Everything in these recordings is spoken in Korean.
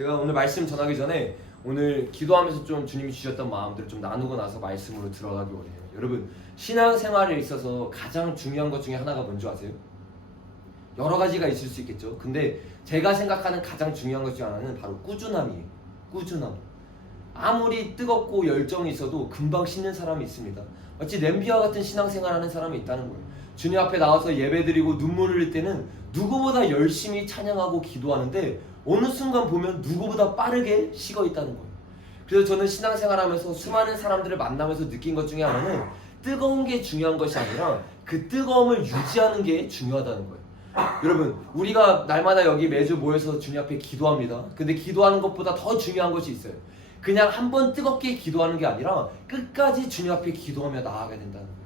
제가 오늘 말씀 전하기 전에 오늘 기도하면서 좀 주님이 주셨던 마음들을 좀 나누고 나서 말씀으로 들어가기 원해요. 여러분, 신앙생활에 있어서 가장 중요한 것 중에 하나가 뭔지 아세요? 여러 가지가 있을 수 있겠죠. 근데 제가 생각하는 가장 중요한 것 중에 하나는 바로 꾸준함이에요. 꾸준함. 아무리 뜨겁고 열정이 있어도 금방 식는 사람이 있습니다. 마치 냄비와 같은 신앙생활하는 사람이 있다는 거예요. 주님 앞에 나와서 예배드리고 눈물을 흘릴 때는 누구보다 열심히 찬양하고 기도하는데 어느 순간 보면 누구보다 빠르게 식어 있다는 거예요. 그래서 저는 신앙생활하면서 수많은 사람들을 만나면서 느낀 것 중에 하나는 뜨거운 게 중요한 것이 아니라 그 뜨거움을 유지하는 게 중요하다는 거예요. 여러분, 우리가 날마다 여기 매주 모여서 주님 앞에 기도합니다. 근데 기도하는 것보다 더 중요한 것이 있어요. 그냥 한번 뜨겁게 기도하는 게 아니라 끝까지 주님 앞에 기도하며 나아가야 된다는 거예요.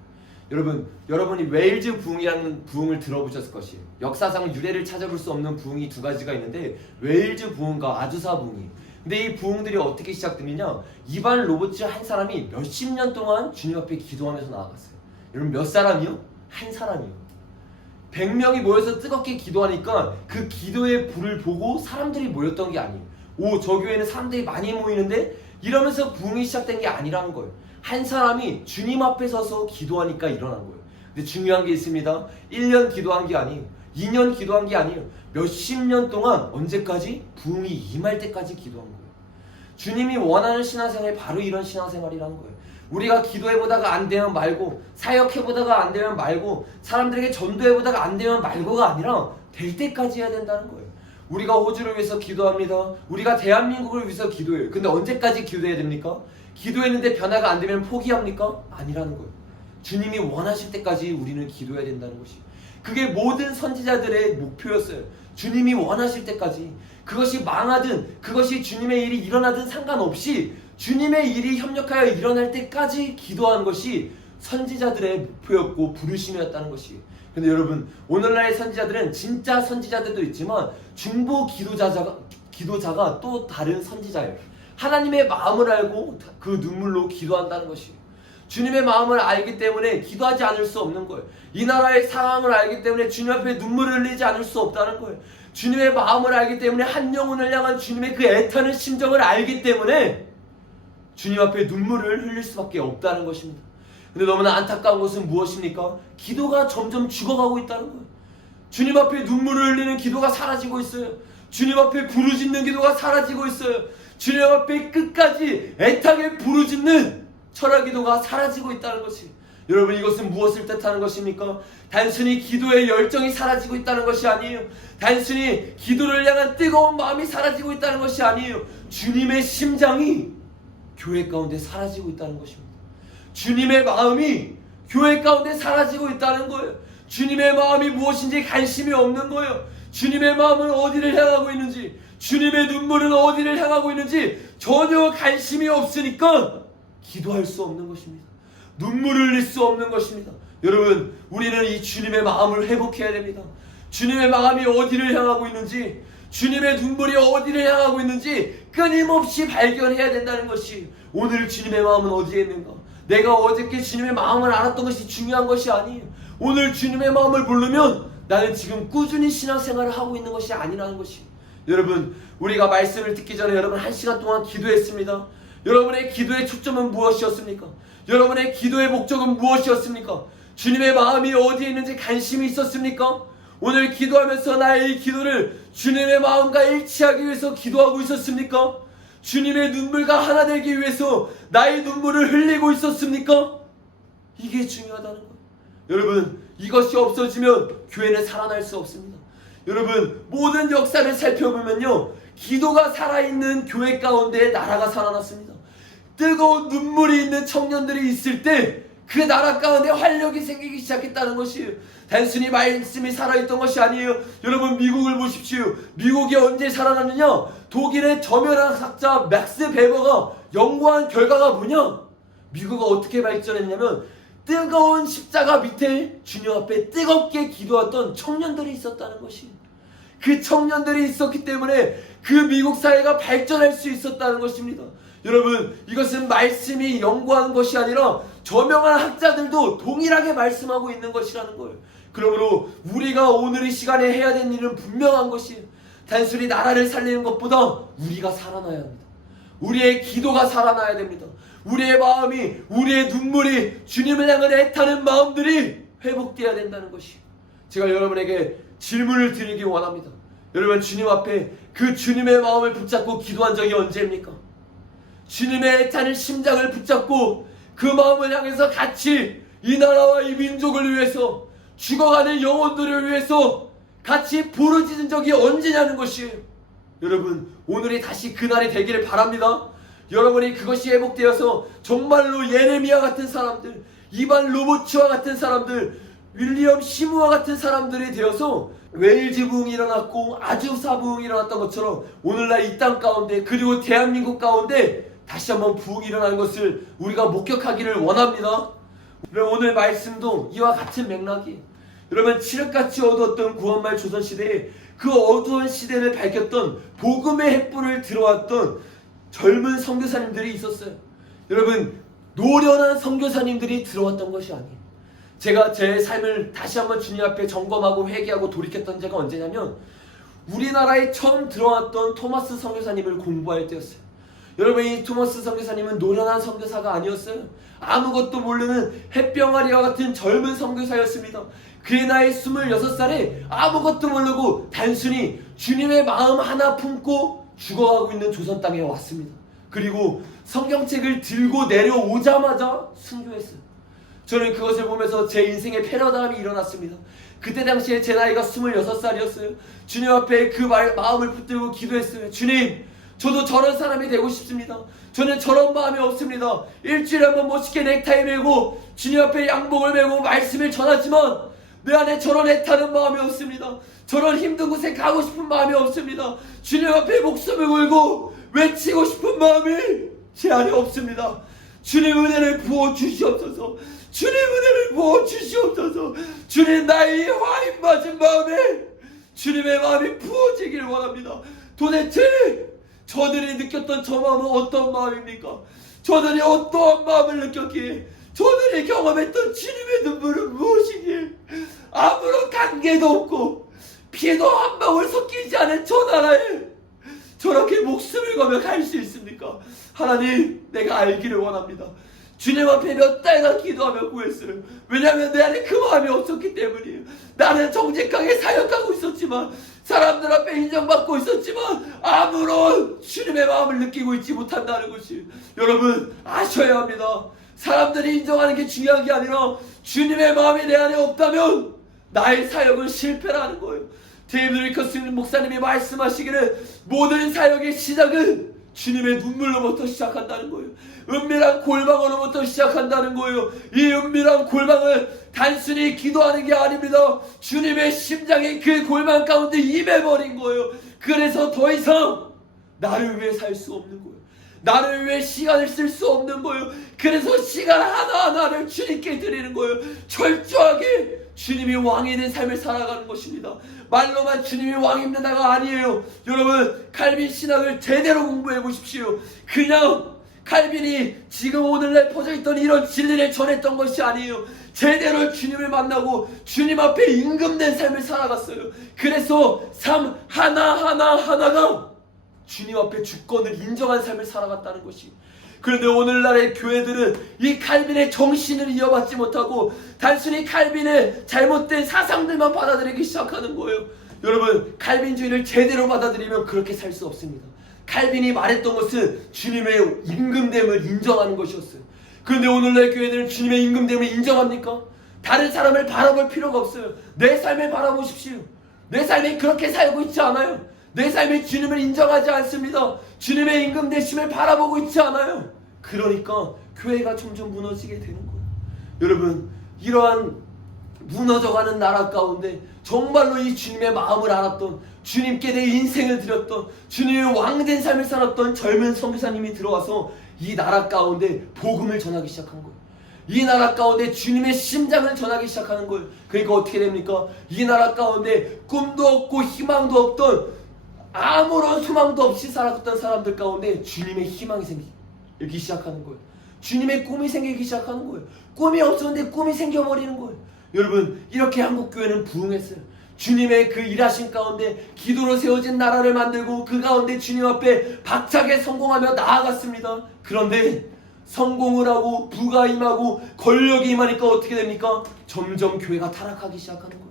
여러분이 웨일즈 부흥이라는 부흥을 들어보셨을 것이에요. 역사상 유래를 찾아볼 수 없는 부흥이 두 가지가 있는데 웨일즈 부흥과 아주사 부흥이. 근데 이 부흥들이 어떻게 시작되느냐, 이반 로버츠 한 사람이 몇십 년 동안 주님 앞에 기도하면서 나아갔어요. 여러분, 몇 사람이요? 한 사람이요. 100명이 모여서 뜨겁게 기도하니까 그 기도의 불을 보고 사람들이 모였던 게 아니에요. 오, 저 교회는 사람들이 많이 모이는데, 이러면서 부흥이 시작된 게 아니라는 거예요. 한 사람이 주님 앞에 서서 기도하니까 일어난 거예요. 근데 중요한 게 있습니다. 1년 기도한 게 아니에요. 2년 기도한 게 아니에요. 몇십 년 동안, 언제까지? 부흥이 임할 때까지 기도한 거예요. 주님이 원하는 신앙생활이 바로 이런 신앙생활이라는 거예요. 우리가 기도해보다가 안 되면 말고, 사역해보다가 안 되면 말고, 사람들에게 전도해보다가 안 되면 말고가 아니라 될 때까지 해야 된다는 거예요. 우리가 호주를 위해서 기도합니다. 우리가 대한민국을 위해서 기도해요. 근데 언제까지 기도해야 됩니까? 기도했는데 변화가 안 되면 포기합니까? 아니라는 거예요. 주님이 원하실 때까지 우리는 기도해야 된다는 것이, 그게 모든 선지자들의 목표였어요. 주님이 원하실 때까지. 그것이 망하든 그것이 주님의 일이 일어나든 상관없이 주님의 일이 협력하여 일어날 때까지 기도하는 것이 선지자들의 목표였고 부르심이었다는 것이. 근데 여러분, 오늘날의 선지자들은 진짜 선지자들도 있지만 중보 기도자가 또 다른 선지자예요. 하나님의 마음을 알고 그 눈물로 기도한다는 것이. 주님의 마음을 알기 때문에 기도하지 않을 수 없는 거예요. 이 나라의 상황을 알기 때문에 주님 앞에 눈물을 흘리지 않을 수 없다는 거예요. 주님의 마음을 알기 때문에 한 영혼을 향한 주님의 그 애타는 심정을 알기 때문에 주님 앞에 눈물을 흘릴 수밖에 없다는 것입니다. 근데 너무나 안타까운 것은 무엇입니까? 기도가 점점 죽어가고 있다는 거예요. 주님 앞에 눈물을 흘리는 기도가 사라지고 있어요. 주님 앞에 부르짖는 기도가 사라지고 있어요. 주님 앞에 끝까지 애타게 부르짖는 철학 기도가 사라지고 있다는 것이. 여러분, 이것은 무엇을 뜻하는 것입니까? 단순히 기도의 열정이 사라지고 있다는 것이 아니에요. 단순히 기도를 향한 뜨거운 마음이 사라지고 있다는 것이 아니에요. 주님의 심장이 교회 가운데 사라지고 있다는 것입니다. 주님의 마음이 교회 가운데 사라지고 있다는 거예요. 주님의 마음이 무엇인지 관심이 없는 거예요. 주님의 마음은 어디를 향하고 있는지, 주님의 눈물은 어디를 향하고 있는지 전혀 관심이 없으니까 기도할 수 없는 것입니다. 눈물을 흘릴 수 없는 것입니다. 여러분, 우리는 이 주님의 마음을 회복해야 됩니다. 주님의 마음이 어디를 향하고 있는지, 주님의 눈물이 어디를 향하고 있는지 끊임없이 발견해야 된다는 것이. 오늘 주님의 마음은 어디에 있는가? 내가 어저께 주님의 마음을 알았던 것이 중요한 것이 아니에요. 오늘 주님의 마음을 모르면 나는 지금 꾸준히 신앙생활을 하고 있는 것이 아니라는 것이. 여러분, 우리가 말씀을 듣기 전에 여러분 1시간 동안 기도했습니다. 여러분의 기도의 초점은 무엇이었습니까? 여러분의 기도의 목적은 무엇이었습니까? 주님의 마음이 어디에 있는지 관심이 있었습니까? 오늘 기도하면서 나의 이 기도를 주님의 마음과 일치하기 위해서 기도하고 있었습니까? 주님의 눈물과 하나 되기 위해서 나의 눈물을 흘리고 있었습니까? 이게 중요하다는 거예요. 여러분, 이것이 없어지면 교회는 살아날 수 없습니다. 여러분, 모든 역사를 살펴보면요, 기도가 살아있는 교회 가운데 나라가 살아났습니다. 뜨거운 눈물이 있는 청년들이 있을 때 그 나라 가운데 활력이 생기기 시작했다는 것이에요. 단순히 말씀이 살아있던 것이 아니에요. 여러분, 미국을 보십시오. 미국이 언제 살아났느냐? 독일의 저명한 학자 맥스 베버가 연구한 결과가 뭐냐? 미국은 어떻게 발전했냐면 뜨거운 십자가 밑에 주님 앞에 뜨겁게 기도했던 청년들이 있었다는 것이. 그 청년들이 있었기 때문에 그 미국 사회가 발전할 수 있었다는 것입니다. 여러분, 이것은 말씀이 연구한 것이 아니라 저명한 학자들도 동일하게 말씀하고 있는 것이라는 거예요. 그러므로 우리가 오늘 이 시간에 해야 되는 일은 분명한 것이에요. 단순히 나라를 살리는 것보다 우리가 살아나야 합니다. 우리의 기도가 살아나야 됩니다. 우리의 마음이, 우리의 눈물이 주님을 향한 애타는 마음들이 회복되어야 된다는 것이, 제가 여러분에게 질문을 드리기 원합니다. 여러분, 주님 앞에 그 주님의 마음을 붙잡고 기도한 적이 언제입니까? 주님의 애타는 심장을 붙잡고 그 마음을 향해서 같이 이 나라와 이 민족을 위해서, 죽어가는 영혼들을 위해서 같이 부르짖은 적이 언제냐는 것이에요. 여러분, 오늘이 다시 그날이 되기를 바랍니다. 여러분이 그것이 회복되어서 정말로 예레미야 같은 사람들, 이반 로보츠와 같은 사람들, 윌리엄 시무와 같은 사람들이 되어서 웨일즈 부흥이 일어났고 아주사 부흥이 일어났던 것처럼 오늘날 이 땅 가운데, 그리고 대한민국 가운데 다시 한번 부흥이 일어나는 것을 우리가 목격하기를 원합니다. 여러분, 오늘 말씀도 이와 같은 맥락이, 여러분, 칠흑같이 어두웠던 구원말 조선시대에 그 어두운 시대를 밝혔던 복음의 횃불을 들어왔던 젊은 선교사님들이 있었어요. 여러분, 노련한 선교사님들이 들어왔던 것이 아니에요. 제가 제 삶을 다시 한번 주님 앞에 점검하고 회개하고 돌이켰던 때가 언제냐면, 우리나라에 처음 들어왔던 토마스 선교사님을 공부할 때였어요. 여러분, 이 토마스 선교사님은 노련한 선교사가 아니었어요. 아무것도 모르는 햇병아리와 같은 젊은 선교사였습니다. 그의 나이 26살에 아무것도 모르고 단순히 주님의 마음 하나 품고 죽어가고 있는 조선 땅에 왔습니다. 그리고 성경책을 들고 내려오자마자 순교했어요. 저는 그것을 보면서 제 인생의 패러다임이 일어났습니다. 그때 당시에 제 나이가 26살이었어요. 주님 앞에 그 마음을 붙들고 기도했어요. 주님, 저도 저런 사람이 되고 싶습니다. 저는 저런 마음이 없습니다. 일주일에 한 번 멋있게 넥타이 메고 주님 앞에 양복을 메고 말씀을 전하지만 내 안에 저런 애타는 마음이 없습니다. 저런 힘든 곳에 가고 싶은 마음이 없습니다. 주님 앞에 목숨을 걸고 외치고 싶은 마음이 제 안에 없습니다. 주님, 은혜를 부어주시옵소서. 주님, 은혜를 부어주시옵소서. 주님, 나의 화인 맞은 마음에 주님의 마음이 부어지기를 원합니다. 도대체 저들이 느꼈던 저 마음은 어떤 마음입니까? 저들이 어떠한 마음을 느꼈기에, 저들이 경험했던 주님의 눈물은 무엇이기에, 아무런 관계도 없고 피도 한 방울 섞이지 않은 저 나라에 저렇게 목숨을 걸며 갈 수 있습니까? 하나님, 내가 알기를 원합니다. 주님 앞에 몇 달간 기도하며 구했어요. 왜냐하면 내 안에 그 마음이 없었기 때문이에요. 나는 정직하게 사역하고 있었지만, 사람들 앞에 인정받고 있었지만 아무런 주님의 마음을 느끼고 있지 못한다는 것이, 여러분, 아셔야 합니다. 사람들이 인정하는 게 중요한 게 아니라 주님의 마음이 내 안에 없다면 나의 사역은 실패라는 거예요. 데이비드 리커스 목사님이 말씀하시기를, 모든 사역의 시작은 주님의 눈물로부터 시작한다는 거예요. 은밀한 골방으로부터 시작한다는 거예요. 이 은밀한 골방은 단순히 기도하는 게 아닙니다. 주님의 심장이 그 골방 가운데 임해버린 거예요. 그래서 더 이상 나를 위해 살 수 없는 거예요. 나를 위해 시간을 쓸 수 없는 거예요. 그래서 시간 하나하나를 주님께 드리는 거예요. 철저하게 주님이 왕이 된 삶을 살아가는 것입니다. 말로만 주님이 왕입니다가 아니에요. 여러분, 칼빈 신학을 제대로 공부해 보십시오. 그냥 칼빈이 지금 오늘날 퍼져있던 이런 진리를 전했던 것이 아니에요. 제대로 주님을 만나고 주님 앞에 임금된 삶을 살아갔어요. 그래서 삶 하나하나가 주님 앞에 주권을 인정한 삶을 살아갔다는 것이. 그런데 오늘날의 교회들은 이 칼빈의 정신을 이어받지 못하고 단순히 칼빈의 잘못된 사상들만 받아들이기 시작하는 거예요. 여러분, 칼빈주의를 제대로 받아들이면 그렇게 살 수 없습니다. 칼빈이 말했던 것은 주님의 임금됨을 인정하는 것이었어요. 그런데 오늘날 교회들은 주님의 임금됨을 인정합니까? 다른 사람을 바라볼 필요가 없어요. 내 삶을 바라보십시오. 내 삶이 그렇게 살고 있지 않아요. 내 삶이 주님을 인정하지 않습니다. 주님의 임금 되심을 바라보고 있지 않아요. 그러니까 교회가 점점 무너지게 되는 거예요. 여러분, 이러한 무너져가는 나라 가운데 정말로 이 주님의 마음을 알았던, 주님께 내 인생을 드렸던, 주님의 왕된 삶을 살았던 젊은 선교사님이 들어와서 이 나라 가운데 복음을 전하기 시작한 거예요. 이 나라 가운데 주님의 심장을 전하기 시작하는 거예요. 그러니까 어떻게 됩니까? 이 나라 가운데 꿈도 없고 희망도 없던, 아무런 소망도 없이 살았던 사람들 가운데 주님의 희망이 생기기 시작하는 거예요. 주님의 꿈이 생기기 시작하는 거예요. 꿈이 없었는데 꿈이 생겨버리는 거예요. 여러분, 이렇게 한국교회는 부흥했어요. 주님의 그 일하신 가운데 기도로 세워진 나라를 만들고 그 가운데 주님 앞에 박차게 성공하며 나아갔습니다. 그런데 성공을 하고 부가 임하고 권력이 임하니까 어떻게 됩니까? 점점 교회가 타락하기 시작하는 거예요.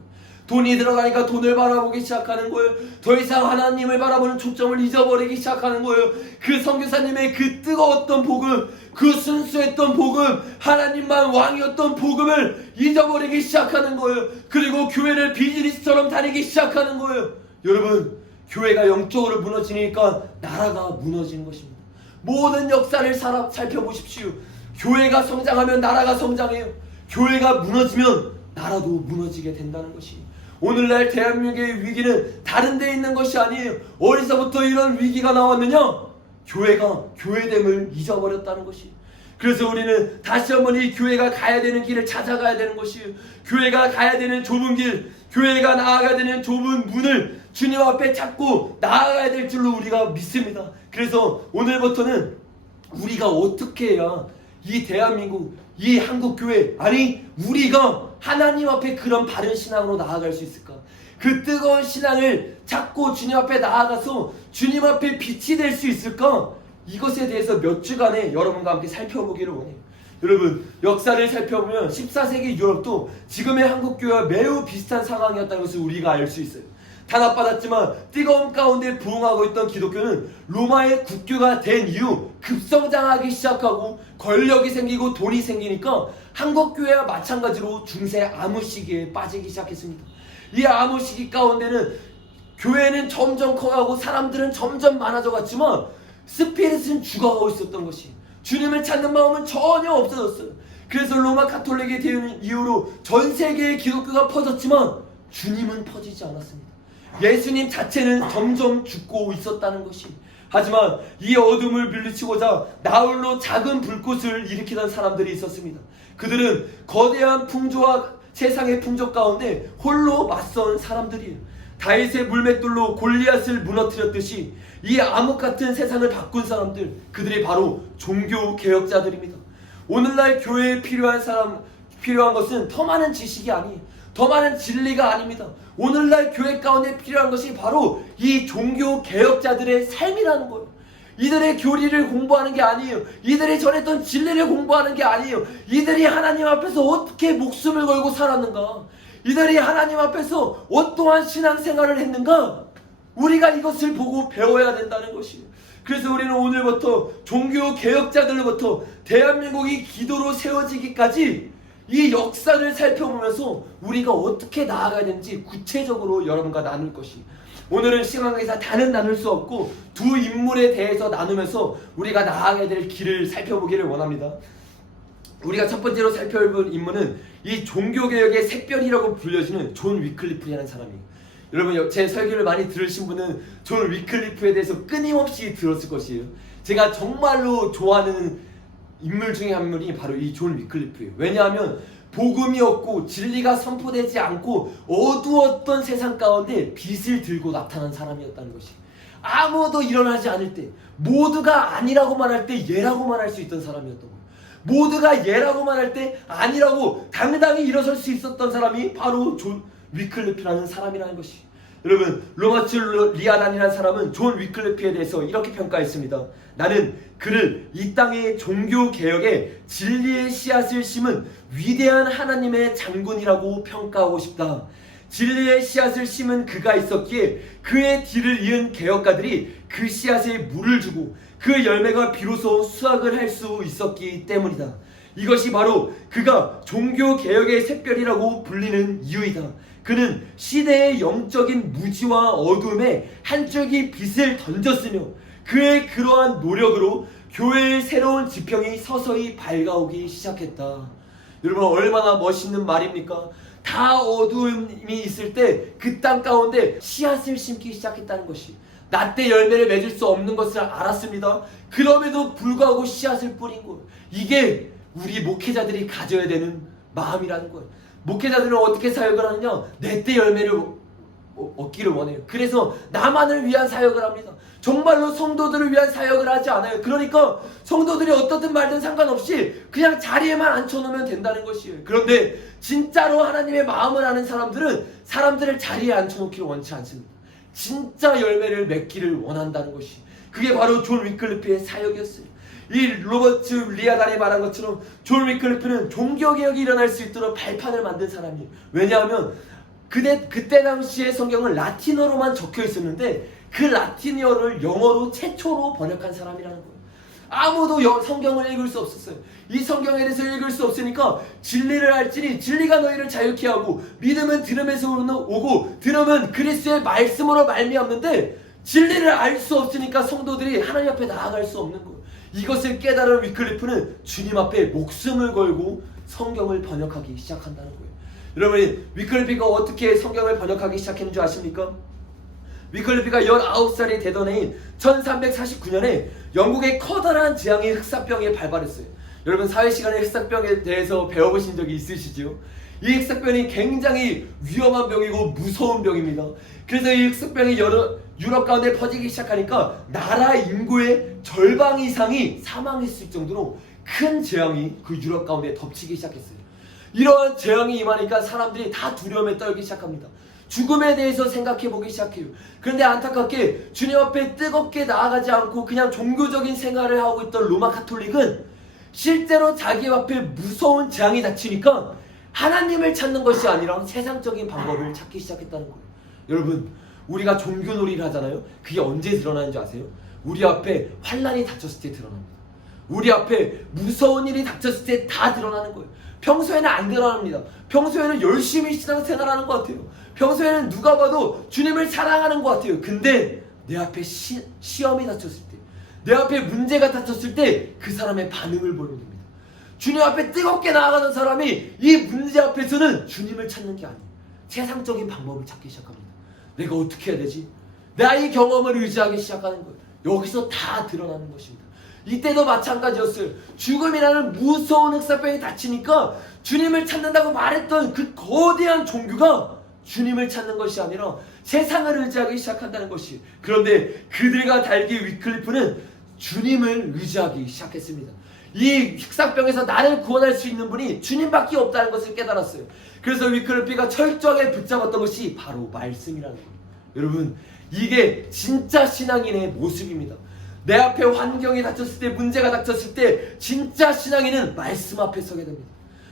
돈이 들어가니까 돈을 바라보기 시작하는 거예요. 더 이상 하나님을 바라보는 초점을 잊어버리기 시작하는 거예요. 그 선교사님의 그 뜨거웠던 복음, 그 순수했던 복음, 하나님만 왕이었던 복음을 잊어버리기 시작하는 거예요. 그리고 교회를 비즈니스처럼 다니기 시작하는 거예요. 여러분, 교회가 영적으로 무너지니까 나라가 무너지는 것입니다. 모든 역사를 살펴보십시오. 교회가 성장하면 나라가 성장해요. 교회가 무너지면 나라도 무너지게 된다는 것이에요. 오늘날 대한민국의 위기는 다른 데 있는 것이 아니에요. 어디서부터 이런 위기가 나왔느냐? 교회가 교회됨을 잊어버렸다는 것이에요. 그래서 우리는 다시 한번 이 교회가 가야 되는 길을 찾아가야 되는 것이에요. 교회가 가야 되는 좁은 길, 교회가 나아가야 되는 좁은 문을 주님 앞에 찾고 나아가야 될 줄로 우리가 믿습니다. 그래서 오늘부터는 우리가 어떻게 해야 이 대한민국, 이 한국교회, 아니 우리가 하나님 앞에 그런 바른 신앙으로 나아갈 수 있을까? 그 뜨거운 신앙을 찾고 주님 앞에 나아가서 주님 앞에 빛이 될 수 있을까? 이것에 대해서 몇 주간에 여러분과 함께 살펴보기를 원해요. 여러분, 역사를 살펴보면 14세기 유럽도 지금의 한국교회와 매우 비슷한 상황이었다는 것을 우리가 알 수 있어요. 탄압받았지만 뜨거움 가운데 부흥하고 있던 기독교는 로마의 국교가 된 이후 급성장하기 시작하고 권력이 생기고 돈이 생기니까 한국교회와 마찬가지로 중세 암흑 시기에 빠지기 시작했습니다. 이 암흑 시기 가운데는 교회는 점점 커가고 사람들은 점점 많아져 갔지만 스피릿은 죽어가고 있었던 것이, 주님을 찾는 마음은 전혀 없어졌어요. 그래서 로마 가톨릭이 된 이후로 전 세계에 기독교가 퍼졌지만 주님은 퍼지지 않았습니다. 예수님 자체는 점점 죽고 있었다는 것이. 하지만 이 어둠을 물리치고자 나홀로 작은 불꽃을 일으키던 사람들이 있었습니다. 그들은 거대한 풍조와 세상의 풍조 가운데 홀로 맞선 사람들이에요. 다윗의 물맷돌로 골리앗을 무너뜨렸듯이 이 암흑 같은 세상을 바꾼 사람들, 그들이 바로 종교 개혁자들입니다. 오늘날 교회에 필요한 것은 더 많은 지식이 아니에요. 더 많은 진리가 아닙니다. 오늘날 교회 가운데 필요한 것이 바로 이 종교 개혁자들의 삶이라는 거예요. 이들의 교리를 공부하는 게 아니에요. 이들이 전했던 진리를 공부하는 게 아니에요. 이들이 하나님 앞에서 어떻게 목숨을 걸고 살았는가, 이들이 하나님 앞에서 어떠한 신앙생활을 했는가, 우리가 이것을 보고 배워야 된다는 것이에요. 그래서 우리는 오늘부터 종교 개혁자들로부터 대한민국이 기도로 세워지기까지 이 역사를 살펴보면서 우리가 어떻게 나아가야 되는지 구체적으로 여러분과 나눌 것이. 오늘은 시간에서 다는 나눌 수 없고 두 인물에 대해서 나누면서 우리가 나아가야 될 길을 살펴보기를 원합니다. 우리가 첫 번째로 살펴볼 인물은 이 종교개혁의 샛별이라고 불려지는 존 위클리프라는 사람이에요. 여러분, 제 설교를 많이 들으신 분은 존 위클리프에 대해서 끊임없이 들었을 것이에요. 제가 정말로 좋아하는 인물 중에 한 인물이 바로 이 존 위클리프예요. 왜냐하면 복음이 없고 진리가 선포되지 않고 어두웠던 세상 가운데 빛을 들고 나타난 사람이었다는 것이, 아무도 일어나지 않을 때, 모두가 아니라고 말할 때 예라고 말할 수 있던 사람이었던 거예요. 모두가 예라고 말할 때 아니라고 당당히 일어설 수 있었던 사람이 바로 존 위클리프라는 사람이라는 것이. 여러분, 로마츠 리아난이라는 사람은 존 위클리프에 대해서 이렇게 평가했습니다. 나는 그를 이 땅의 종교개혁에 진리의 씨앗을 심은 위대한 하나님의 장군이라고 평가하고 싶다. 진리의 씨앗을 심은 그가 있었기에 그의 뒤를 이은 개혁가들이 그 씨앗에 물을 주고 그 열매가 비로소 수확을 할 수 있었기 때문이다. 이것이 바로 그가 종교개혁의 샛별이라고 불리는 이유이다. 그는 시대의 영적인 무지와 어둠에 한 줄기 빛을 던졌으며 그의 그러한 노력으로 교회의 새로운 지평이 서서히 밝아오기 시작했다. 여러분, 얼마나 멋있는 말입니까? 다 어두움이 있을 때 그 땅 가운데 씨앗을 심기 시작했다는 것이, 낮때 열매를 맺을 수 없는 것을 알았습니다. 그럼에도 불구하고 씨앗을 뿌린 거예요. 이게 우리 목회자들이 가져야 되는 마음이라는 거예요. 목회자들은 어떻게 사역을 하느냐? 내 때 열매를 얻기를 원해요. 그래서 나만을 위한 사역을 합니다. 정말로 성도들을 위한 사역을 하지 않아요. 그러니까 성도들이 어떻든 말든 상관없이 그냥 자리에만 앉혀놓으면 된다는 것이에요. 그런데 진짜로 하나님의 마음을 아는 사람들은 사람들을 자리에 앉혀놓기를 원치 않습니다. 진짜 열매를 맺기를 원한다는 것이, 그게 바로 존 위클리프의 사역이었어요. 이 로버트 리아단이 말한 것처럼 존 위클리프는 종교개혁이 일어날 수 있도록 발판을 만든 사람이에요. 왜냐하면 그때 당시에 성경은 라틴어로만 적혀 있었는데 그 라틴어를 영어로 최초로 번역한 사람이라는 거예요. 아무도 성경을 읽을 수 없었어요. 이 성경에 대해서 읽을 수 없으니까 진리를 알지니 진리가 너희를 자유케 하고 믿음은 들음에서 오고 들음은 그리스도의 말씀으로 말미암는데 진리를 알 수 없으니까 성도들이 하나님 앞에 나아갈 수 없는 거예요. 이것을 깨달은 위클리프는 주님 앞에 목숨을 걸고 성경을 번역하기 시작한다는 거예요. 여러분, 위클리프가 어떻게 성경을 번역하기 시작했는지 아십니까? 위클리프가 19살이 되던 해인 1349년에 영국의 커다란 재앙이 흑사병에 발발했어요. 여러분, 사회시간에 흑사병에 대해서 배워보신 적이 있으시죠? 이 흑사병이 굉장히 위험한 병이고 무서운 병입니다. 그래서 이 흑사병이 유럽 가운데 퍼지기 시작하니까 나라 인구의 절반 이상이 사망했을 정도로 큰 재앙이 그 유럽 가운데 덮치기 시작했어요. 이러한 재앙이 임하니까 사람들이 다 두려움에 떨기 시작합니다. 죽음에 대해서 생각해보기 시작해요. 그런데 안타깝게 주님 앞에 뜨겁게 나아가지 않고 그냥 종교적인 생활을 하고 있던 로마 카톨릭은 실제로 자기 앞에 무서운 재앙이 닥치니까 하나님을 찾는 것이 아니라 세상적인 방법을 찾기 시작했다는 거예요. 여러분, 우리가 종교놀이를 하잖아요. 그게 언제 드러나는 줄 아세요? 우리 앞에 환난이 닥쳤을 때 드러납니다. 우리 앞에 무서운 일이 닥쳤을 때 다 드러나는 거예요. 평소에는 안 드러납니다. 평소에는 열심히 신앙생활하는 것 같아요. 평소에는 누가 봐도 주님을 사랑하는 것 같아요. 근데 내 앞에 시험이 닥쳤을 때, 내 앞에 문제가 닥쳤을 때 그 사람의 반응을 보여야 됩니다. 주님 앞에 뜨겁게 나아가는 사람이 이 문제 앞에서는 주님을 찾는 게 아니에요. 세상적인 방법을 찾기 시작합니다. 내가 어떻게 해야 되지? 나의 경험을 의지하기 시작하는 거예요. 여기서 다 드러나는 것입니다. 이때도 마찬가지였어요. 죽음이라는 무서운 흑사병이 닥치니까 주님을 찾는다고 말했던 그 거대한 종교가 주님을 찾는 것이 아니라 세상을 의지하기 시작한다는 것이. 그런데 그들과 달리 위클리프는 주님을 의지하기 시작했습니다. 이 흑사병에서 나를 구원할 수 있는 분이 주님밖에 없다는 것을 깨달았어요. 그래서 위클리프가 철저하게 붙잡았던 것이 바로 말씀이라는 거예요. 여러분, 이게 진짜 신앙인의 모습입니다. 내 앞에 환경이 닥쳤을 때, 문제가 닥쳤을 때 진짜 신앙인은 말씀 앞에 서게 됩니다.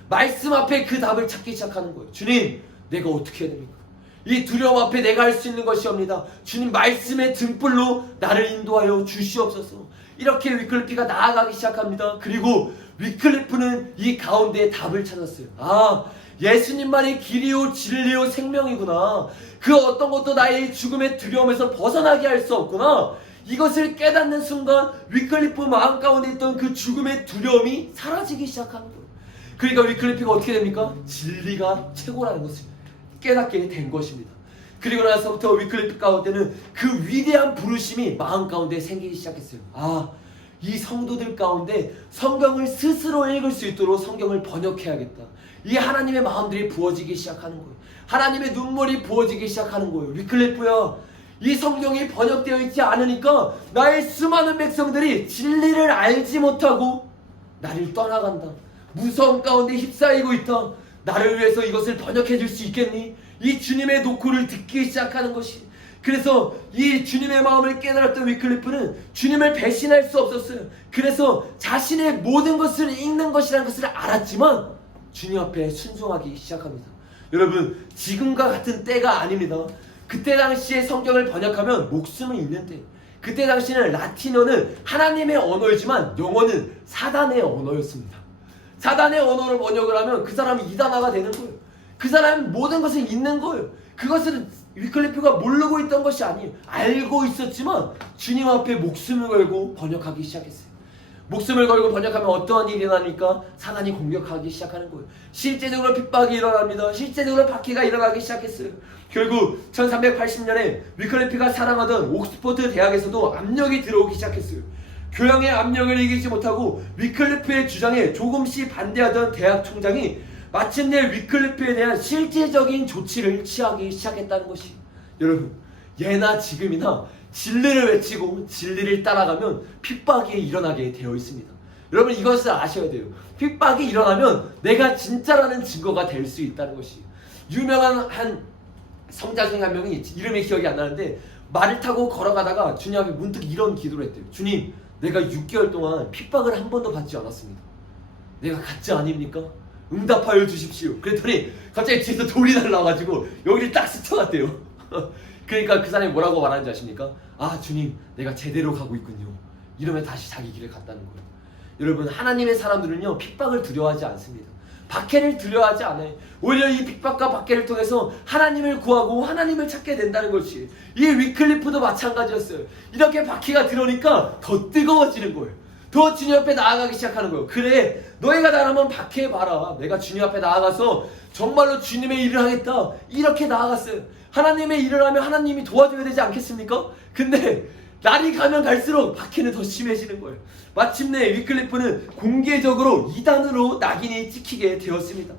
말씀 앞에 그 답을 찾기 시작하는 거예요. 주님, 내가 어떻게 해야 됩니까? 이 두려움 앞에 내가 할 수 있는 것이 없니다. 주님, 말씀의 등불로 나를 인도하여 주시옵소서. 이렇게 위클리프가 나아가기 시작합니다. 그리고 위클리프는 이 가운데 답을 찾았어요. 아, 예수님만이 길이요 진리요 생명이구나. 그 어떤 것도 나의 죽음의 두려움에서 벗어나게 할 수 없구나. 이것을 깨닫는 순간 위클리프 마음 가운데 있던 그 죽음의 두려움이 사라지기 시작하는 거예요. 그러니까 위클리프가 어떻게 됩니까? 진리가 최고라는 것을 깨닫게 된 것입니다. 그리고 나서부터 위클리프 가운데는 그 위대한 부르심이 마음 가운데 생기기 시작했어요. 아, 이 성도들 가운데 성경을 스스로 읽을 수 있도록 성경을 번역해야겠다. 이 하나님의 마음들이 부어지기 시작하는 거예요. 하나님의 눈물이 부어지기 시작하는 거예요. 위클리프야, 이 성경이 번역되어 있지 않으니까 나의 수많은 백성들이 진리를 알지 못하고 나를 떠나간다. 무서움 가운데 휩싸이고 있다. 나를 위해서 이것을 번역해 줄 수 있겠니? 이 주님의 노크를 듣기 시작하는 것이. 그래서 이 주님의 마음을 깨달았던 위클리프는 주님을 배신할 수 없었어요. 그래서 자신의 모든 것을 읽는 것이라는 것을 알았지만 주님 앞에 순종하기 시작합니다. 여러분, 지금과 같은 때가 아닙니다. 그때 당시에 성경을 번역하면 목숨을 잃는 때. 그때 당시에는 라틴어는 하나님의 언어이지만 영어는 사단의 언어였습니다. 사단의 언어를 번역을 하면 그 사람이 이단아가 되는 거예요. 그 사람은 모든 것을 잊는 거예요. 그것을 위클리프가 모르고 있던 것이 아니에요. 알고 있었지만 주님 앞에 목숨을 걸고 번역하기 시작했어요. 목숨을 걸고 번역하면 어떠한 일이 일어나니까 사단이 공격하기 시작하는 거예요. 실제적으로 핍박이 일어납니다. 실제적으로 박해가 일어나기 시작했어요. 결국 1380년에 위클리프가 사랑하던 옥스퍼드 대학에서도 압력이 들어오기 시작했어요. 교양의 압력을 이기지 못하고 위클리프의 주장에 조금씩 반대하던 대학 총장이 마침내 위클리프에 대한 실제적인 조치를 취하기 시작했다는 것이. 여러분, 예나 지금이나 진리를 외치고 진리를 따라가면 핍박이 일어나게 되어 있습니다. 여러분, 이것을 아셔야 돼요. 핍박이 일어나면 내가 진짜라는 증거가 될 수 있다는 것이. 유명한 한 성자 중에 한 명이, 이름이 기억이 안 나는데, 말을 타고 걸어가다가 주님 앞에 문득 이런 기도를 했대요. 주님, 내가 6개월 동안 핍박을 한 번도 받지 않았습니다. 내가 가짜 아닙니까? 응답하여 주십시오. 그랬더니 갑자기 뒤에서 돌이 날라와가지고 여기를 딱 스쳐갔대요. 그러니까 그 사람이 뭐라고 말하는지 아십니까? 아, 주님, 내가 제대로 가고 있군요. 이러면 다시 자기 길을 갔다는 거예요. 여러분, 하나님의 사람들은요, 핍박을 두려워하지 않습니다. 박해를 두려워하지 않아요. 오히려 이 핍박과 박해를 통해서 하나님을 구하고 하나님을 찾게 된다는 것이. 이 위클리프도 마찬가지였어요. 이렇게 박해가 들어오니까 더 뜨거워지는 거예요. 더 주님 앞에 나아가기 시작하는 거예요. 그래, 너희가 나를 한번 박해해봐라. 내가 주님 앞에 나아가서 정말로 주님의 일을 하겠다. 이렇게 나아갔어요. 하나님의 일을 하면 하나님이 도와줘야 되지 않겠습니까? 근데 날이 가면 갈수록 박해는 더 심해지는 거예요. 마침내 위클리프는 공개적으로 이단으로 낙인이 찍히게 되었습니다.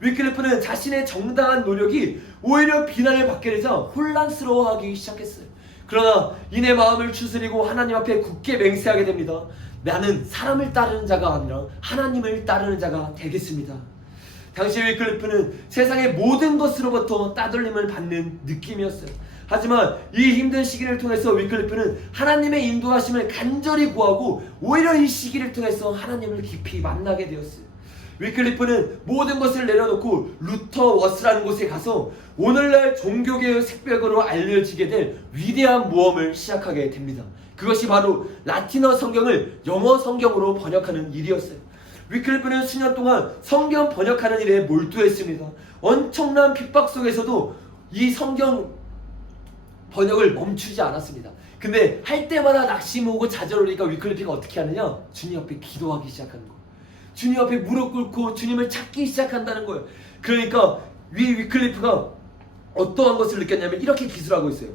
위클리프는 자신의 정당한 노력이 오히려 비난을 받게 되자 혼란스러워하기 시작했어요. 그러나 이내 마음을 추스리고 하나님 앞에 굳게 맹세하게 됩니다. 나는 사람을 따르는 자가 아니라 하나님을 따르는 자가 되겠습니다. 당시 위클리프는 세상의 모든 것으로부터 따돌림을 받는 느낌이었어요. 하지만 이 힘든 시기를 통해서 위클리프는 하나님의 인도하심을 간절히 구하고 오히려 이 시기를 통해서 하나님을 깊이 만나게 되었어요. 위클리프는 모든 것을 내려놓고 루터워스라는 곳에 가서 오늘날 종교개혁 색벽으로 알려지게 될 위대한 모험을 시작하게 됩니다. 그것이 바로 라틴어 성경을 영어 성경으로 번역하는 일이었어요. 위클리프는 수년 동안 성경 번역하는 일에 몰두했습니다. 엄청난 핍박 속에서도 이 성경 번역을 멈추지 않았습니다. 근데 할 때마다 낙심 오고 좌절 오니까 위클리프가 어떻게 하느냐? 주님 앞에 기도하기 시작하는 거예요. 주님 앞에 무릎 꿇고 주님을 찾기 시작한다는 거예요. 그러니까 위클리프가 어떠한 것을 느꼈냐면 이렇게 기술하고 있어요.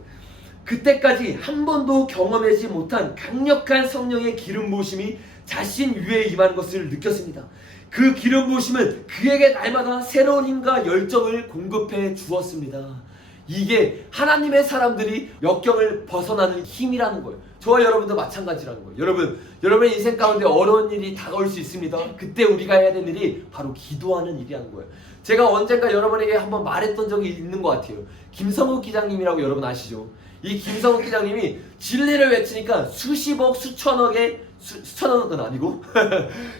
그때까지 한 번도 경험하지 못한 강력한 성령의 기름 부으심이 자신 위에 임하는 것을 느꼈습니다. 그 기름 부으심은 그에게 날마다 새로운 힘과 열정을 공급해 주었습니다. 이게 하나님의 사람들이 역경을 벗어나는 힘이라는 거예요. 저와 여러분도 마찬가지라는 거예요. 여러분의 인생 가운데 어려운 일이 다가올 수 있습니다. 그때 우리가 해야 되는 일이 바로 기도하는 일이라는 거예요. 제가 언젠가 여러분에게 한번 말했던 적이 있는 것 같아요. 김성욱 기장님이라고 여러분 아시죠? 이 김성욱 기장님이 진리를 외치니까 수십억, 수천억의 수천억은 아니고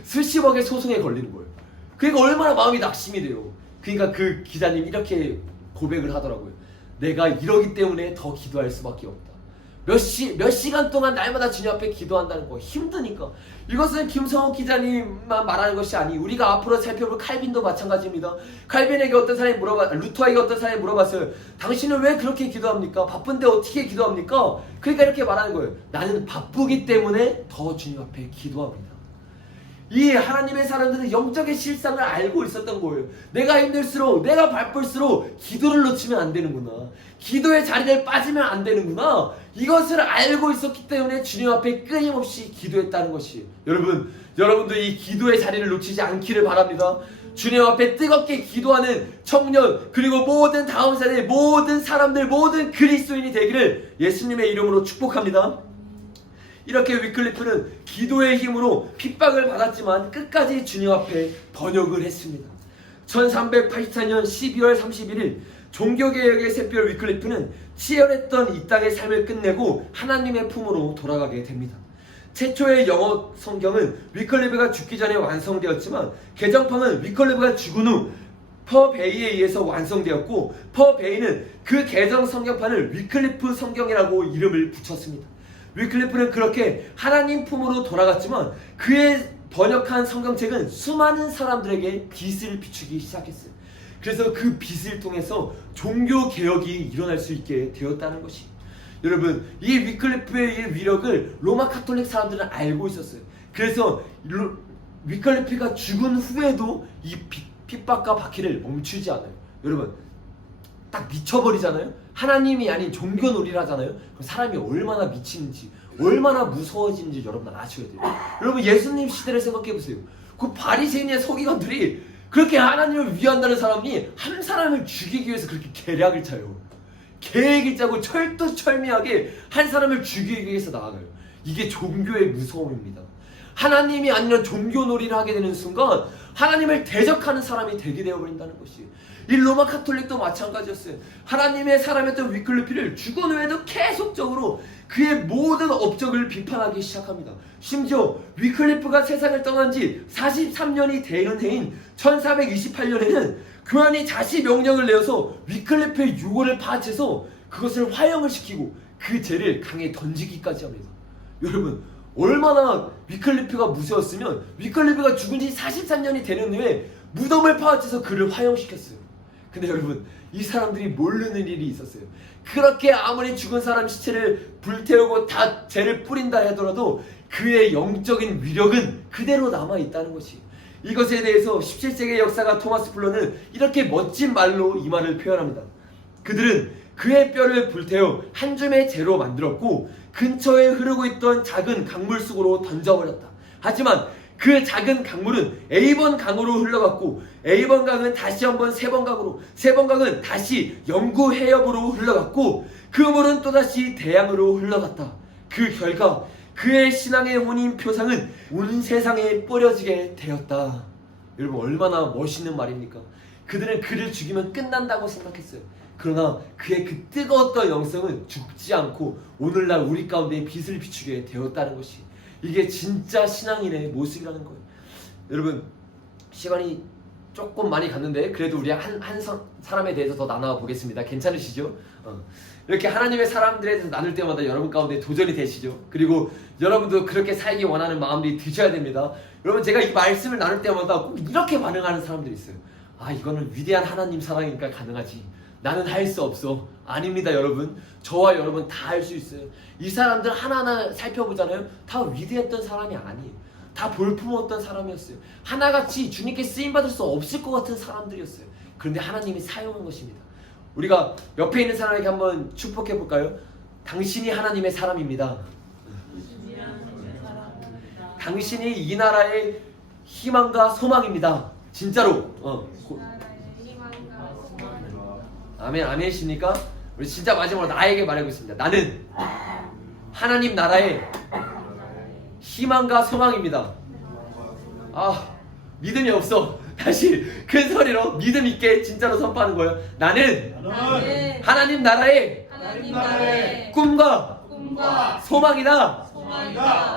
수십억의 소송에 걸리는 거예요. 그러니까 얼마나 마음이 낙심이 돼요. 그러니까 그 기자님이 이렇게 고백을 하더라고요. 내가 이러기 때문에 더 기도할 수밖에 없다. 몇 시간 동안 날마다 주님 앞에 기도한다는 거 힘드니까. 이것은 김성욱 기자님만 말하는 것이 아니, 우리가 앞으로 살펴볼 칼빈도 마찬가지입니다. 칼빈에게 루터에게 어떤 사람이 물어봤어요. 당신은 왜 그렇게 기도합니까? 바쁜데 어떻게 기도합니까? 그러니까 이렇게 말하는 거예요. 나는 바쁘기 때문에 더 주님 앞에 기도합니다. 이 하나님의 사람들은 영적인 실상을 알고 있었던 거예요. 내가 힘들수록, 내가 바쁠수록 기도를 놓치면 안 되는구나. 기도의 자리를 빠지면 안 되는구나. 이것을 알고 있었기 때문에 주님 앞에 끊임없이 기도했다는 것이. 여러분도 이 기도의 자리를 놓치지 않기를 바랍니다. 주님 앞에 뜨겁게 기도하는 청년, 그리고 모든 다음 세대, 모든 사람들, 모든 그리스도인이 되기를 예수님의 이름으로 축복합니다. 이렇게 위클리프는 기도의 힘으로 핍박을 받았지만 끝까지 주님 앞에 번역을 했습니다. 1384년 12월 31일 종교개혁의 샛별 위클리프는 치열했던 이 땅의 삶을 끝내고 하나님의 품으로 돌아가게 됩니다. 최초의 영어 성경은 위클리프가 죽기 전에 완성되었지만 개정판은 위클리프가 죽은 후 퍼베이에 의해서 완성되었고, 퍼베이는 그 개정 성경판을 위클리프 성경이라고 이름을 붙였습니다. 위클리프는 그렇게 하나님 품으로 돌아갔지만 그의 번역한 성경책은 수많은 사람들에게 빛을 비추기 시작했어요. 그래서 그 빛을 통해서 종교개혁이 일어날 수 있게 되었다는 것이. 여러분, 이 위클리프의 위력을 로마 카톨릭 사람들은 알고 있었어요. 그래서 위클리프가 죽은 후에도 이 핍박과 박해를 멈추지 않아요. 여러분, 딱 미쳐버리잖아요. 하나님이 아닌 종교놀이를 하잖아요. 그럼 사람이 얼마나 미치는지, 얼마나 무서워지는지 여러분 아셔야 돼요. 여러분, 예수님 시대를 생각해보세요. 그 바리새인의 서기관들이 그렇게 하나님을 위한다는 사람이 한 사람을 죽이기 위해서 그렇게 계략을 쳐요. 계획을 짜고 철두철미하게 한 사람을 죽이기 위해서 나아가요. 이게 종교의 무서움입니다. 하나님이 아니라 종교놀이를 하게 되는 순간 하나님을 대적하는 사람이 되게 되어버린다는 것이, 이 로마 카톨릭도 마찬가지였어요. 하나님의 사람이었던 위클리프를 죽은 후에도 계속적으로 그의 모든 업적을 비판하기 시작합니다. 심지어 위클리프가 세상을 떠난 지 43년이 되는 해인 1428년에는 교황이 자시 명령을 내어서 위클리프의 유골을 파헤쳐서 그것을 화형을 시키고 그 죄를 강에 던지기까지 합니다. 여러분, 얼마나 위클리프가 무서웠으면 위클리프가 죽은 지 43년이 되는 후에 무덤을 파헤쳐서 그를 화형시켰어요. 근데 여러분, 이 사람들이 모르는 일이 있었어요. 그렇게 아무리 죽은 사람 시체를 불태우고 다 죄를 뿌린다 하더라도 그의 영적인 위력은 그대로 남아있다는 것이, 이것에 대해서 17세기의 역사가 토마스 플러는 이렇게 멋진 말로 이 말을 표현합니다. 그들은 그의 뼈를 불태워 한 줌의 재로 만들었고 근처에 흐르고 있던 작은 강물 속으로 던져버렸다. 하지만 그 작은 강물은 A번 강으로 흘러갔고 A번 강은 다시 한번 세번 강으로, 세번 강은 다시 영구 해협으로 흘러갔고 그 물은 또다시 대양으로 흘러갔다. 그 결과 그의 신앙의 혼인 표상은 온 세상에 뿌려지게 되었다. 여러분, 얼마나 멋있는 말입니까? 그들은 그를 죽이면 끝난다고 생각했어요. 그러나 그의 그 뜨거웠던 영성은 죽지 않고 오늘날 우리 가운데 빛을 비추게 되었다는 것이, 이게 진짜 신앙인의 모습이라는 거예요. 여러분, 시간이 조금 많이 갔는데 그래도 우리 한 사람에 대해서 더 나눠 보겠습니다. 괜찮으시죠? 이렇게 하나님의 사람들에 대해서 나눌 때마다 여러분 가운데 도전이 되시죠? 그리고 여러분도 그렇게 살기 원하는 마음이 드셔야 됩니다. 여러분, 제가 이 말씀을 나눌 때마다 꼭 이렇게 반응하는 사람들이 있어요. 아, 이거는 위대한 하나님 사랑이니까 가능하지, 나는 할 수 없어. 아닙니다. 여러분, 저와 여러분 다 할 수 있어요. 이 사람들 하나하나 살펴보잖아요. 다 위대했던 사람이 아니에요. 다 볼품었던 사람이었어요. 하나같이 주님께 쓰임받을 수 없을 것 같은 사람들이었어요. 그런데 하나님이 사용한 것입니다. 우리가 옆에 있는 사람에게 한번 축복해 볼까요? 당신이 하나님의 사람입니다. 당신이 이 나라의 희망과 소망입니다. 진짜로. 아멘, 아멘이십니까? 우리 진짜 마지막으로 나에게 말하겠습니다. 나는 하나님 나라의 희망과 소망입니다. 아, 믿음이 없어. 다시 큰 소리로 믿음 있게 진짜로 선포하는 거예요. 나는 하나님 나라의 꿈과 소망이다.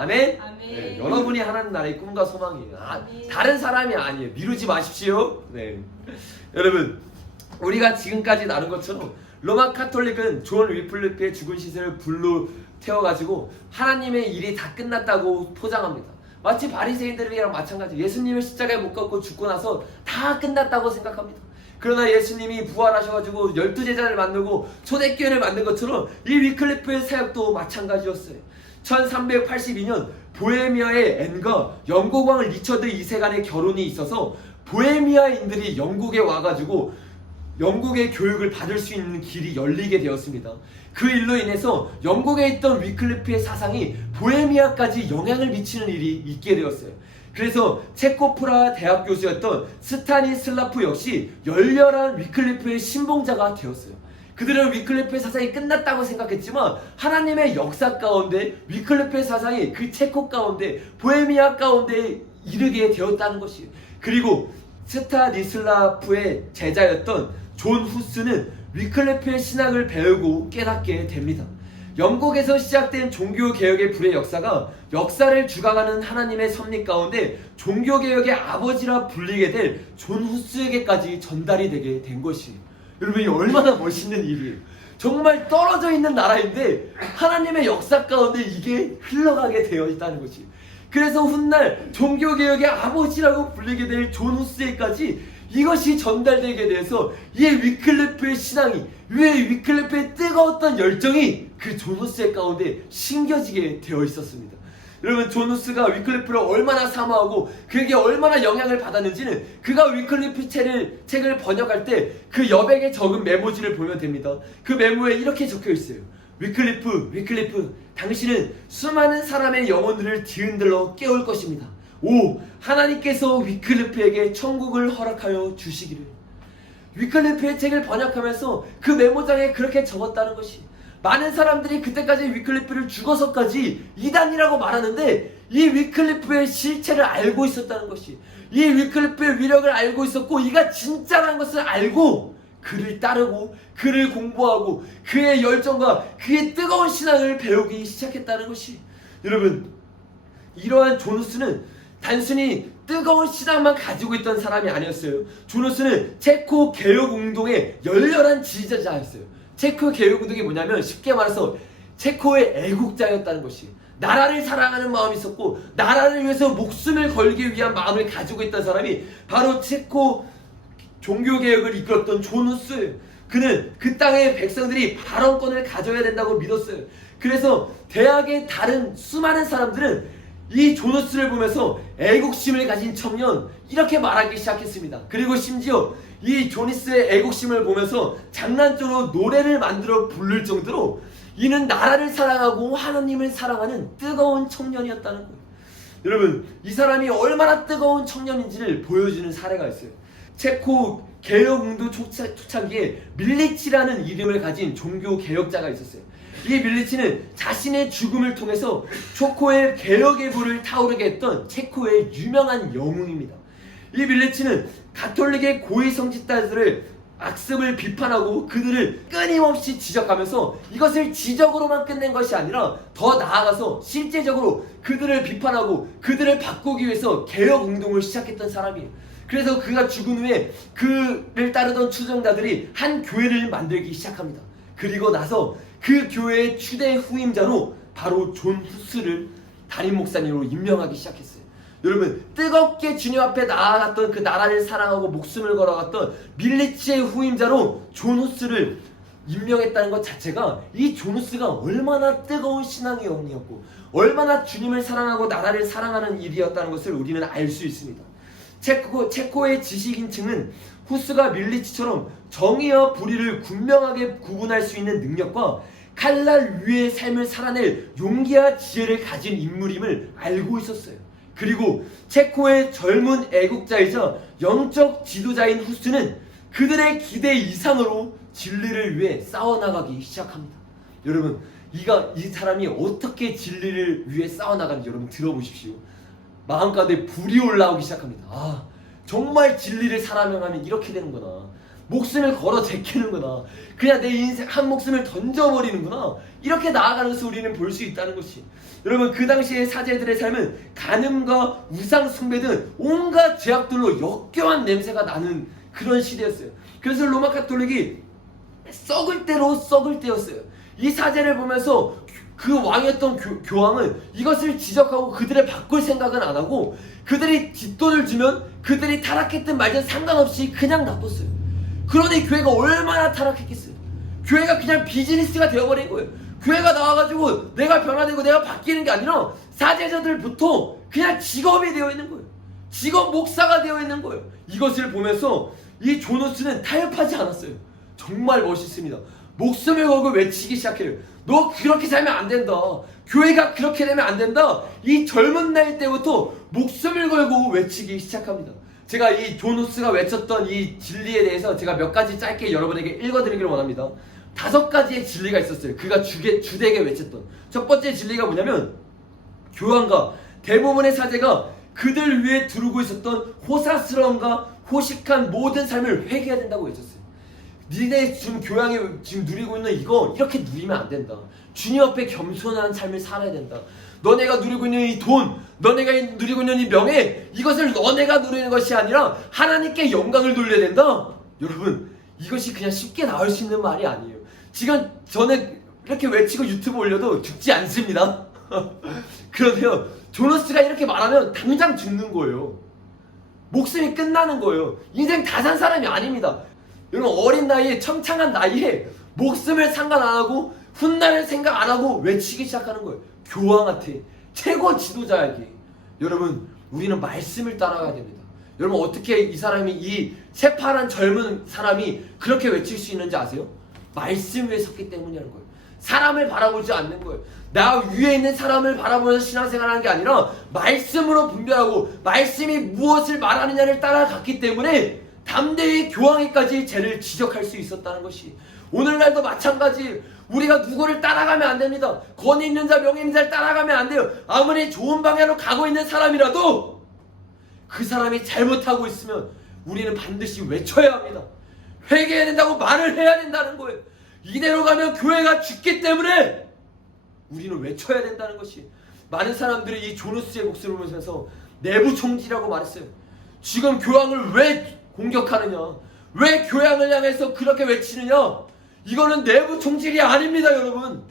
아멘. 네, 여러분이 하나님 나라의 꿈과 소망이에요. 다른 사람이 아니에요. 미루지 마십시오. 네. 여러분, 우리가 지금까지 나눈 것처럼 로마 카톨릭은 존 위클리프의 죽은 시체를 불로 태워가지고 하나님의 일이 다 끝났다고 포장합니다. 마치 바리새인들이랑 마찬가지, 예수님을 십자가에 못 걷고 죽고 나서 다 끝났다고 생각합니다. 그러나 예수님이 부활하셔가지고 12제자를 만들고 초대교회를 만든 것처럼 이 위클리프의 사역도 마찬가지였어요. 1382년 보헤미아의 앤과 영국왕 리처드 2세 간의 결혼이 있어서 보헤미아인들이 영국에 와가지고 영국의 교육을 받을 수 있는 길이 열리게 되었습니다. 그 일로 인해서 영국에 있던 위클리프의 사상이 보헤미아까지 영향을 미치는 일이 있게 되었어요. 그래서 체코프라 대학 교수였던 스타니슬라프 역시 열렬한 위클리프의 신봉자가 되었어요. 그들은 위클리프의 사상이 끝났다고 생각했지만 하나님의 역사 가운데 위클리프의 사상이 그 체코 가운데 보헤미아 가운데 이르게 되었다는 것이에요. 그리고 스타니슬라프의 제자였던 존 후스는 위클리프의 신학을 배우고 깨닫게 됩니다. 영국에서 시작된 종교개혁의 불의 역사가 역사를 주관하는 하나님의 섭리 가운데 종교개혁의 아버지라 불리게 될 존 후스에게까지 전달이 되게 된 것이에요. 여러분, 이 얼마나 멋있는 일이에요. 정말 떨어져 있는 나라인데 하나님의 역사 가운데 이게 흘러가게 되어 있다는 것이. 그래서 훗날 종교개혁의 아버지라고 불리게 될 존 후스에까지 이것이 전달되게 돼서 이 위클리프의 신앙이, 왜 위클리프의 뜨거웠던 열정이 그 존 후스 가운데 심겨지게 되어 있었습니다. 여러분, 존 후스가 위클리프를 얼마나 사모하고 그에게 얼마나 영향을 받았는지는 그가 위클리프 책을 번역할 때 그 여백에 적은 메모지를 보면 됩니다. 그 메모에 이렇게 적혀 있어요. 위클리프, 당신은 수많은 사람의 영혼들을 뒤흔들러 깨울 것입니다. 오, 하나님께서 위클리프에게 천국을 허락하여 주시기를. 위클리프의 책을 번역하면서 그 메모장에 그렇게 적었다는 것이, 많은 사람들이 그때까지 위클리프를 죽어서까지 이단이라고 말하는데 이 위클리프의 실체를 알고 있었다는 것이, 이 위클리프의 위력을 알고 있었고 이가 진짜라는 것을 알고 그를 따르고 그를 공부하고 그의 열정과 그의 뜨거운 신앙을 배우기 시작했다는 것이, 여러분, 이러한 존 후스는 단순히 뜨거운 신앙만 가지고 있던 사람이 아니었어요. 존 후스는 체코 개혁운동의 열렬한 지지자였어요. 체코 개혁운동이 뭐냐면 쉽게 말해서 체코의 애국자였다는 것이, 나라를 사랑하는 마음이 있었고 나라를 위해서 목숨을 걸기 위한 마음을 가지고 있던 사람이 바로 체코 종교개혁을 이끌었던 존 후스예요. 그는 그 땅의 백성들이 발언권을 가져야 된다고 믿었어요. 그래서 대학의 다른 수많은 사람들은 이 존 후스를 보면서 애국심을 가진 청년 이렇게 말하기 시작했습니다. 그리고 심지어 이 존 후스의 애국심을 보면서 장난적으로 노래를 만들어 부를 정도로 이는 나라를 사랑하고 하나님을 사랑하는 뜨거운 청년이었다는 거예요. 여러분, 이 사람이 얼마나 뜨거운 청년인지를 보여주는 사례가 있어요. 체코 개혁운동 초창기에 밀리치라는 이름을 가진 종교 개혁자가 있었어요. 이 밀리치는 자신의 죽음을 통해서 체코의 개혁의 불을 타오르게 했던 체코의 유명한 영웅입니다. 이 밀리치는 가톨릭의 고위 성직자들을 악습을 비판하고 그들을 끊임없이 지적하면서 이것을 지적으로만 끝낸 것이 아니라 더 나아가서 실제적으로 그들을 비판하고 그들을 바꾸기 위해서 개혁운동을 시작했던 사람이에요. 그래서 그가 죽은 후에 그를 따르던 추종자들이 한 교회를 만들기 시작합니다. 그리고 나서 그 교회의 추대 후임자로 바로 존 후스를 담임 목사님으로 임명하기 시작했어요. 여러분, 뜨겁게 주님 앞에 나아갔던 그 나라를 사랑하고 목숨을 걸어갔던 밀리치의 후임자로 존 후스를 임명했다는 것 자체가 이 존 후스가 얼마나 뜨거운 신앙의 영이었고 얼마나 주님을 사랑하고 나라를 사랑하는 일이었다는 것을 우리는 알 수 있습니다. 체코의 지식인층은 후스가 밀리치처럼 정의와 불의를 분명하게 구분할 수 있는 능력과 칼날 위의 삶을 살아낼 용기와 지혜를 가진 인물임을 알고 있었어요. 그리고 체코의 젊은 애국자이자 영적 지도자인 후스는 그들의 기대 이상으로 진리를 위해 싸워나가기 시작합니다. 여러분, 이 사람이 어떻게 진리를 위해 싸워나가는지 여러분 들어보십시오. 마음가운데 불이 올라오기 시작합니다. 아, 정말 진리를 사랑하면 이렇게 되는구나. 목숨을 걸어 제끼는구나. 그냥 내 인생 한 목숨을 던져버리는구나. 이렇게 나아가는 것을 우리는 볼 수 있다는 것이, 여러분, 그 당시의 사제들의 삶은 간음과 우상 숭배 등 온갖 죄악들로 역겨운 냄새가 나는 그런 시대였어요. 그래서 로마 가톨릭이 썩을 대로 썩을 때였어요. 이 사제를 보면서 그 왕이었던 교황은 이것을 지적하고 그들을 바꿀 생각은 안 하고 그들이 뒷돈을 주면 그들이 타락했든 말든 상관없이 그냥 놔뒀어요. 그러니 교회가 얼마나 타락했겠어요. 교회가 그냥 비즈니스가 되어버린 거예요. 교회가 나와가지고 내가 변화되고 내가 바뀌는 게 아니라 사제자들부터 그냥 직업이 되어 있는 거예요. 직업 목사가 되어 있는 거예요. 이것을 보면서 이 존 후스는 타협하지 않았어요. 정말 멋있습니다. 목숨을 걸고 외치기 시작해요. 너 그렇게 살면 안 된다. 교회가 그렇게 되면 안 된다. 이 젊은 나이 때부터 목숨을 걸고 외치기 시작합니다. 제가 이 존 후스가 외쳤던 이 진리에 대해서 제가 몇 가지 짧게 여러분에게 읽어드리기를 원합니다. 5가지의 진리가 있었어요. 그가 주되게 외쳤던 첫 번째 진리가 뭐냐면, 교황과 대부분의 사제가 그들 위해 두르고 있었던 호사스러움과 호식한 모든 삶을 회개해야 된다고 외쳤어요. 니네 지금 교양이 지금 누리고 있는 이거 이렇게 누리면 안 된다. 주님 앞에 겸손한 삶을 살아야 된다. 너네가 누리고 있는 이 돈, 너네가 누리고 있는 이 명예, 이것을 너네가 누리는 것이 아니라 하나님께 영광을 돌려야 된다. 여러분, 이것이 그냥 쉽게 나올 수 있는 말이 아니에요. 지금 저는 이렇게 외치고 유튜브 올려도 죽지 않습니다. 그런데요, 존 후스가 이렇게 말하면 당장 죽는 거예요. 목숨이 끝나는 거예요. 인생 다 산 사람이 아닙니다. 여러분, 어린 나이에, 청창한 나이에 목숨을 상관 안 하고 훗날을 생각 안 하고 외치기 시작하는 거예요. 교황한테, 최고 지도자에게. 여러분, 우리는 말씀을 따라가야 됩니다. 여러분, 어떻게 이 사람이, 이 새파란 젊은 사람이 그렇게 외칠 수 있는지 아세요? 말씀 위에 섰기 때문이라는 거예요. 사람을 바라보지 않는 거예요. 나 위에 있는 사람을 바라보면서 신앙생활하는 게 아니라 말씀으로 분별하고 말씀이 무엇을 말하느냐를 따라갔기 때문에 담대히 교황에까지 죄를 지적할 수 있었다는 것이, 오늘날도 마찬가지. 우리가 누구를 따라가면 안 됩니다. 권위 있는 자, 명예 있는 자를 따라가면 안 돼요. 아무리 좋은 방향으로 가고 있는 사람이라도 그 사람이 잘못하고 있으면 우리는 반드시 외쳐야 합니다. 회개해야 된다고 말을 해야 된다는 거예요. 이대로 가면 교회가 죽기 때문에 우리는 외쳐야 된다는 것이, 많은 사람들이 이 조누스의 목소리를 보면서 내부 총질이라고 말했어요. 지금 교황을 왜 공격하느냐, 왜 교황을 향해서 그렇게 외치느냐, 이거는 내부 총질이 아닙니다. 여러분,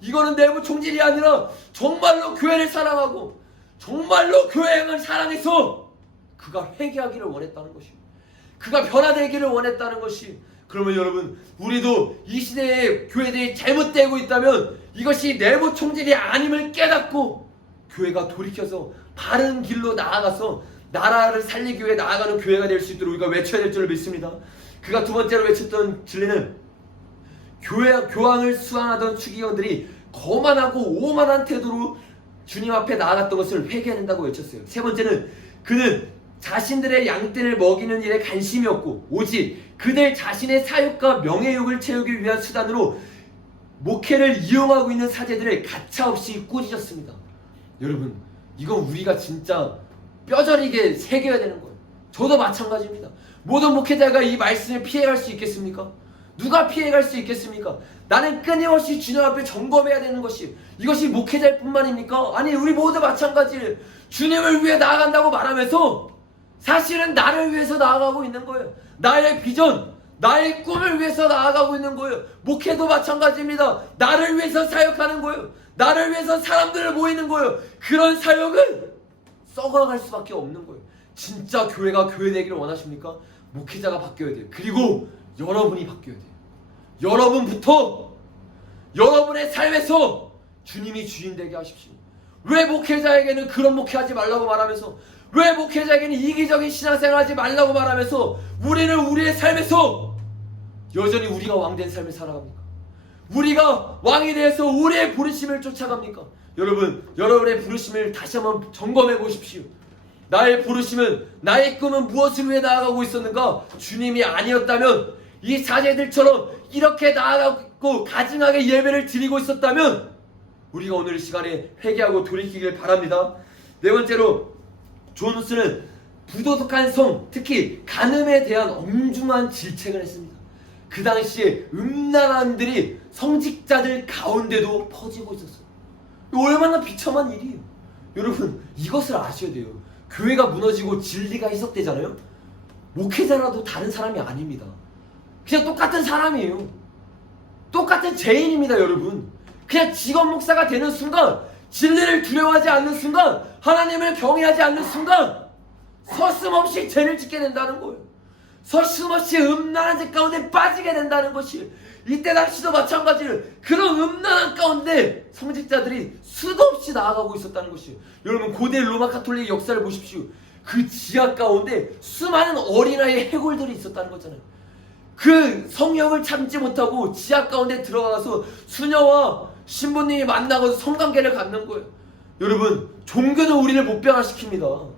이거는 내부 총질이 아니라 정말로 교회를 사랑하고 정말로 교회를 사랑해서 그가 회개하기를 원했다는 것입니다. 그가 변화되기를 원했다는 것이. 그러면 여러분, 우리도 이 시대에 교회들이 잘못되고 있다면 이것이 내부 총질이 아님을 깨닫고 교회가 돌이켜서 바른 길로 나아가서 나라를 살리기 위해 나아가는 교회가 될 수 있도록 우리가 외쳐야 될 줄 믿습니다. 그가 두 번째로 외쳤던 진리는, 교황을 수항하던 추기관들이 거만하고 오만한 태도로 주님 앞에 나아갔던 것을 회개해야 된다고 외쳤어요. 세 번째는, 그는 자신들의 양떼를 먹이는 일에 관심이 없고 오직 그들 자신의 사욕과 명예욕을 채우기 위한 수단으로 목회를 이용하고 있는 사제들을 가차없이 꾸짖었습니다. 여러분, 이건 우리가 진짜 뼈저리게 새겨야 되는 거예요. 저도 마찬가지입니다. 모든 목회자가 이 말씀을 피해갈 수 있겠습니까? 누가 피해갈 수 있겠습니까? 나는 끊임없이 주님 앞에 점검해야 되는 것이, 이것이 목회자일 뿐만입니까? 아니, 우리 모두 마찬가지예요. 주님을 위해 나아간다고 말하면서 사실은 나를 위해서 나아가고 있는 거예요. 나의 비전, 나의 꿈을 위해서 나아가고 있는 거예요. 목회도 마찬가지입니다. 나를 위해서 사역하는 거예요. 나를 위해서 사람들을 모이는 거예요. 그런 사역은 썩어갈 수밖에 없는 거예요. 진짜 교회가 교회 되기를 원하십니까? 목회자가 바뀌어야 돼요. 그리고 여러분이 바뀌어야 돼요. 여러분부터 여러분의 삶에서 주님이 주인 되게 하십시오. 왜 목회자에게는 그런 목회하지 말라고 말하면서, 왜 목회자에게는 이기적인 신앙생활 하지 말라고 말하면서 우리는 우리의 삶에서 여전히 우리가 왕된 삶을 살아갑니까? 우리가 왕이 되어서 우리의 부르심을 쫓아갑니까? 여러분, 여러분의 부르심을 다시 한번 점검해 보십시오. 나의 부르심은, 나의 꿈은 무엇을 위해 나아가고 있었는가? 주님이 아니었다면, 이 사제들처럼 이렇게 나아가고 가증하게 예배를 드리고 있었다면 우리가 오늘 이 시간에 회개하고 돌이키길 바랍니다. 네 번째로, 조누스는 부도덕한 성, 특히 간음에 대한 엄중한 질책을 했습니다. 그 당시에 음란함들이 성직자들 가운데도 퍼지고 있었어요. 얼마나 비참한 일이에요. 여러분, 이것을 아셔야 돼요. 교회가 무너지고 진리가 희석되잖아요. 목회자라도 다른 사람이 아닙니다. 그냥 똑같은 사람이에요. 똑같은 죄인입니다. 여러분, 그냥 직업 목사가 되는 순간, 진리를 두려워하지 않는 순간, 하나님을 경외하지 않는 순간 서슴없이 죄를 짓게 된다는 거예요. 서슴없이 음란한 죄 가운데 빠지게 된다는 것이, 이때 당시도 마찬가지로 그런 음란한 가운데 성직자들이 수도 없이 나아가고 있었다는 것이에요. 여러분, 고대 로마 가톨릭의 역사를 보십시오. 그 지하 가운데 수많은 어린아이의 해골들이 있었다는 거잖아요. 그 성욕을 참지 못하고 지하 가운데 들어가서 수녀와 신부님이 만나고 성관계를 갖는 거예요. 여러분, 종교는 우리를 못 변화시킵니다.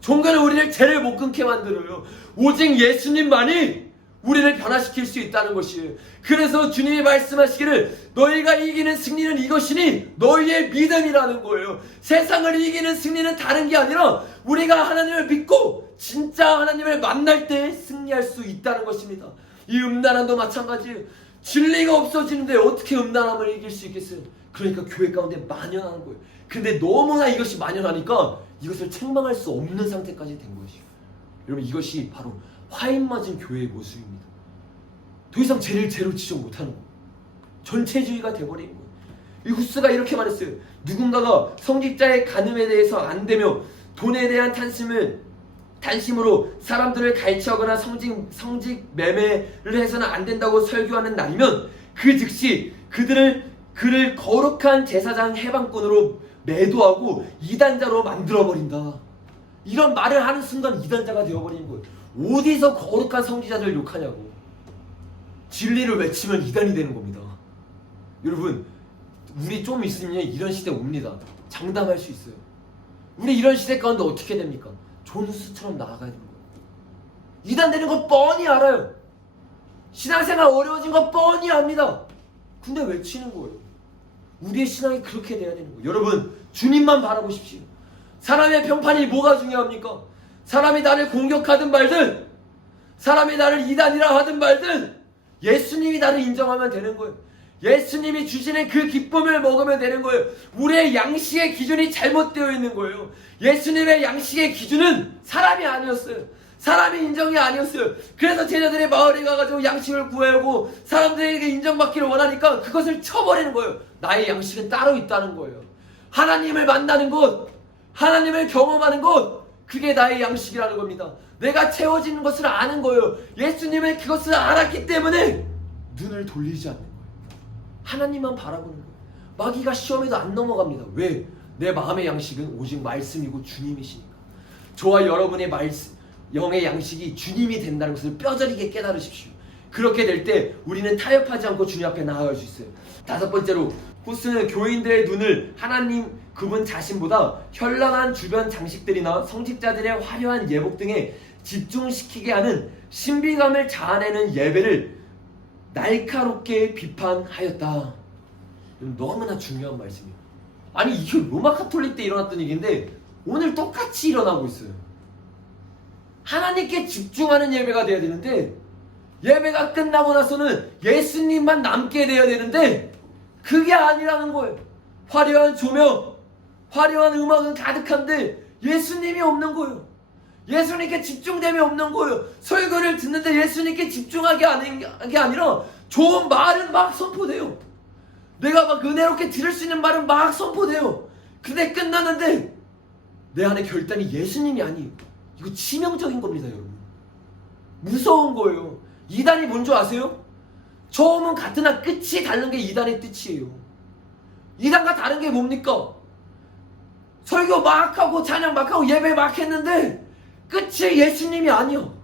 종교는 우리를 죄를 못 끊게 만들어요. 오직 예수님만이 우리를 변화시킬 수 있다는 것이에요. 그래서 주님이 말씀하시기를, 너희가 이기는 승리는 이것이니 너희의 믿음이라는 거예요. 세상을 이기는 승리는 다른 게 아니라 우리가 하나님을 믿고 진짜 하나님을 만날 때 승리할 수 있다는 것입니다. 이 음란함도 마찬가지예요. 진리가 없어지는데 어떻게 음란함을 이길 수 있겠어요? 그러니까 교회 가운데 만연하는 거예요. 근데 너무나 이것이 만연하니까 이것을 책망할 수 없는 상태까지 된 것이에요. 여러분, 이것이 바로 화인 맞은 교회의 모습입니다. 더 이상 죄를 죄로 지적 못하는 거예요. 전체주의가 돼버린 거예요. 이 후스가 이렇게 말했어요. 누군가가 성직자의 간음에 대해서 안 되며 돈에 대한 단심으로 사람들을 갈취하거나 성직 매매를 해서는 안 된다고 설교하는 날이면 그 즉시 그를 거룩한 제사장 해방꾼으로 매도하고 이단자로 만들어버린다. 이런 말을 하는 순간 이단자가 되어버리는 거예요. 어디서 거룩한 성직자들을 욕하냐고. 진리를 외치면 이단이 되는 겁니다. 여러분, 우리 좀 있으면 이런 시대 옵니다. 장담할 수 있어요. 우리 이런 시대 가운데 어떻게 됩니까? 조누스처럼 나아가야 되는 거예요. 이단되는 거 뻔히 알아요. 신앙생활 어려워진 거 뻔히 압니다. 근데 외치는 거예요. 우리의 신앙이 그렇게 돼야 되는 거예요. 여러분, 주님만 바라보십시오. 사람의 평판이 뭐가 중요합니까? 사람이 나를 공격하든 말든, 사람이 나를 이단이라 하든 말든, 예수님이 나를 인정하면 되는 거예요. 예수님이 주시는 그 기쁨을 먹으면 되는 거예요. 우리의 양식의 기준이 잘못되어 있는 거예요. 예수님의 양식의 기준은 사람이 아니었어요. 사람이 인정이 아니었어요. 그래서 제자들의 마을에 가가지고 양식을 구하고 사람들에게 인정받기를 원하니까 그것을 쳐버리는 거예요. 나의 양식은 따로 있다는 거예요. 하나님을 만나는 것, 하나님을 경험하는 것, 그게 나의 양식이라는 겁니다. 내가 채워지는 것을 아는 거예요. 예수님은 그것을 알았기 때문에 눈을 돌리지 않는 거예요. 하나님만 바라보는 거예요. 마귀가 시험에도 안 넘어갑니다. 왜? 내 마음의 양식은 오직 말씀이고 주님이시니까. 저와 여러분의 말씀, 영의 양식이 주님이 된다는 것을 뼈저리게 깨달으십시오. 그렇게 될 때 우리는 타협하지 않고 주님 앞에 나아갈 수 있어요. 다섯 번째로, 후스는 교인들의 눈을 하나님 그분 자신보다 현란한 주변 장식들이나 성직자들의 화려한 예복 등에 집중시키게 하는 신비감을 자아내는 예배를 날카롭게 비판하였다. 너무나 중요한 말씀이에요. 아니, 이게 로마 카톨릭 때 일어났던 일인데 오늘 똑같이 일어나고 있어요. 하나님께 집중하는 예배가 돼야 되는데, 예배가 끝나고 나서는 예수님만 남게 돼야 되는데 그게 아니라는 거예요. 화려한 조명, 화려한 음악은 가득한데 예수님이 없는 거예요. 예수님께 집중됨이 없는 거예요. 설교를 듣는데 예수님께 집중하게 하는 게 아니라 좋은 말은 막 선포돼요. 내가 막 은혜롭게 들을 수 있는 말은 막 선포돼요. 근데 끝났는데 내 안에 결단이 예수님이 아니에요. 이거 치명적인 겁니다, 여러분. 무서운 거예요. 이단이 뭔지 아세요? 처음은 같으나 끝이 다른 게 이단의 뜻이에요. 이단과 다른 게 뭡니까? 설교 막 하고 찬양 막 하고 예배 막 했는데 끝이 예수님이 아니요.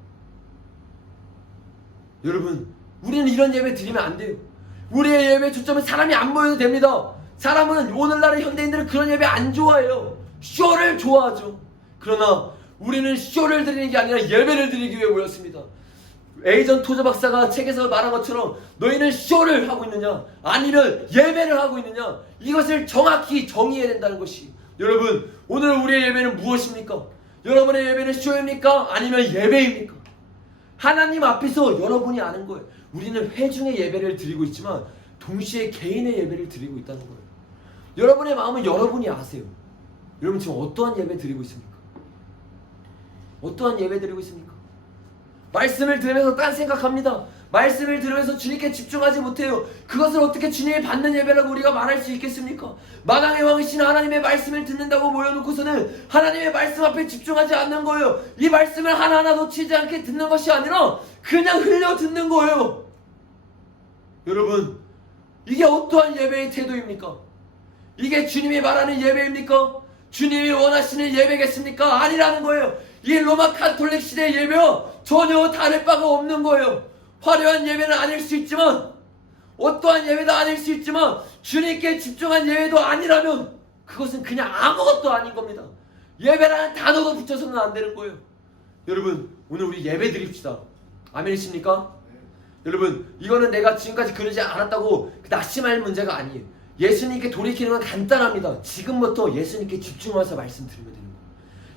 여러분, 우리는 이런 예배 드리면 안 돼요. 우리의 예배 초점은 사람이 안 모여도 됩니다. 사람은, 오늘날의 현대인들은 그런 예배 안 좋아해요. 쇼를 좋아하죠. 그러나 우리는 쇼를 드리는 게 아니라 예배를 드리기 위해 모였습니다. 에이전 토저 박사가 책에서 말한 것처럼 너희는 쇼를 하고 있느냐 아니면 예배를 하고 있느냐, 이것을 정확히 정의해야 된다는 것이. 여러분, 오늘 우리의 예배는 무엇입니까? 여러분의 예배는 쇼입니까? 아니면 예배입니까? 하나님 앞에서 여러분이 아는 거예요. 우리는 회중의 예배를 드리고 있지만 동시에 개인의 예배를 드리고 있다는 거예요. 여러분의 마음은 여러분이 아세요. 여러분 지금 어떠한 예배 드리고 있습니까? 어떠한 예배 드리고 있습니까? 말씀을 들으면서 딴 생각합니다. 말씀을 들으면서 주님께 집중하지 못해요. 그것을 어떻게 주님이 받는 예배라고 우리가 말할 수 있겠습니까? 만왕의 왕이신 하나님의 말씀을 듣는다고 모여놓고서는 하나님의 말씀 앞에 집중하지 않는 거예요. 이 말씀을 하나하나 놓치지 않게 듣는 것이 아니라 그냥 흘려 듣는 거예요. 여러분, 이게 어떠한 예배의 태도입니까? 이게 주님이 말하는 예배입니까? 주님이 원하시는 예배겠습니까? 아니라는 거예요. 이 로마 카톨릭 시대의 예배와 전혀 다를 바가 없는 거예요. 화려한 예배는 아닐 수 있지만, 어떠한 예배도 아닐 수 있지만, 주님께 집중한 예배도 아니라면 그것은 그냥 아무것도 아닌 겁니다. 예배라는 단어도 붙여서는 안 되는 거예요. 여러분, 오늘 우리 예배 드립시다. 아멘이십니까? 여러분, 이거는 내가 지금까지 그러지 않았다고 낙심할 문제가 아니에요. 예수님께 돌이키는 건 간단합니다. 지금부터 예수님께 집중해서 말씀 드리면 되는 거예요.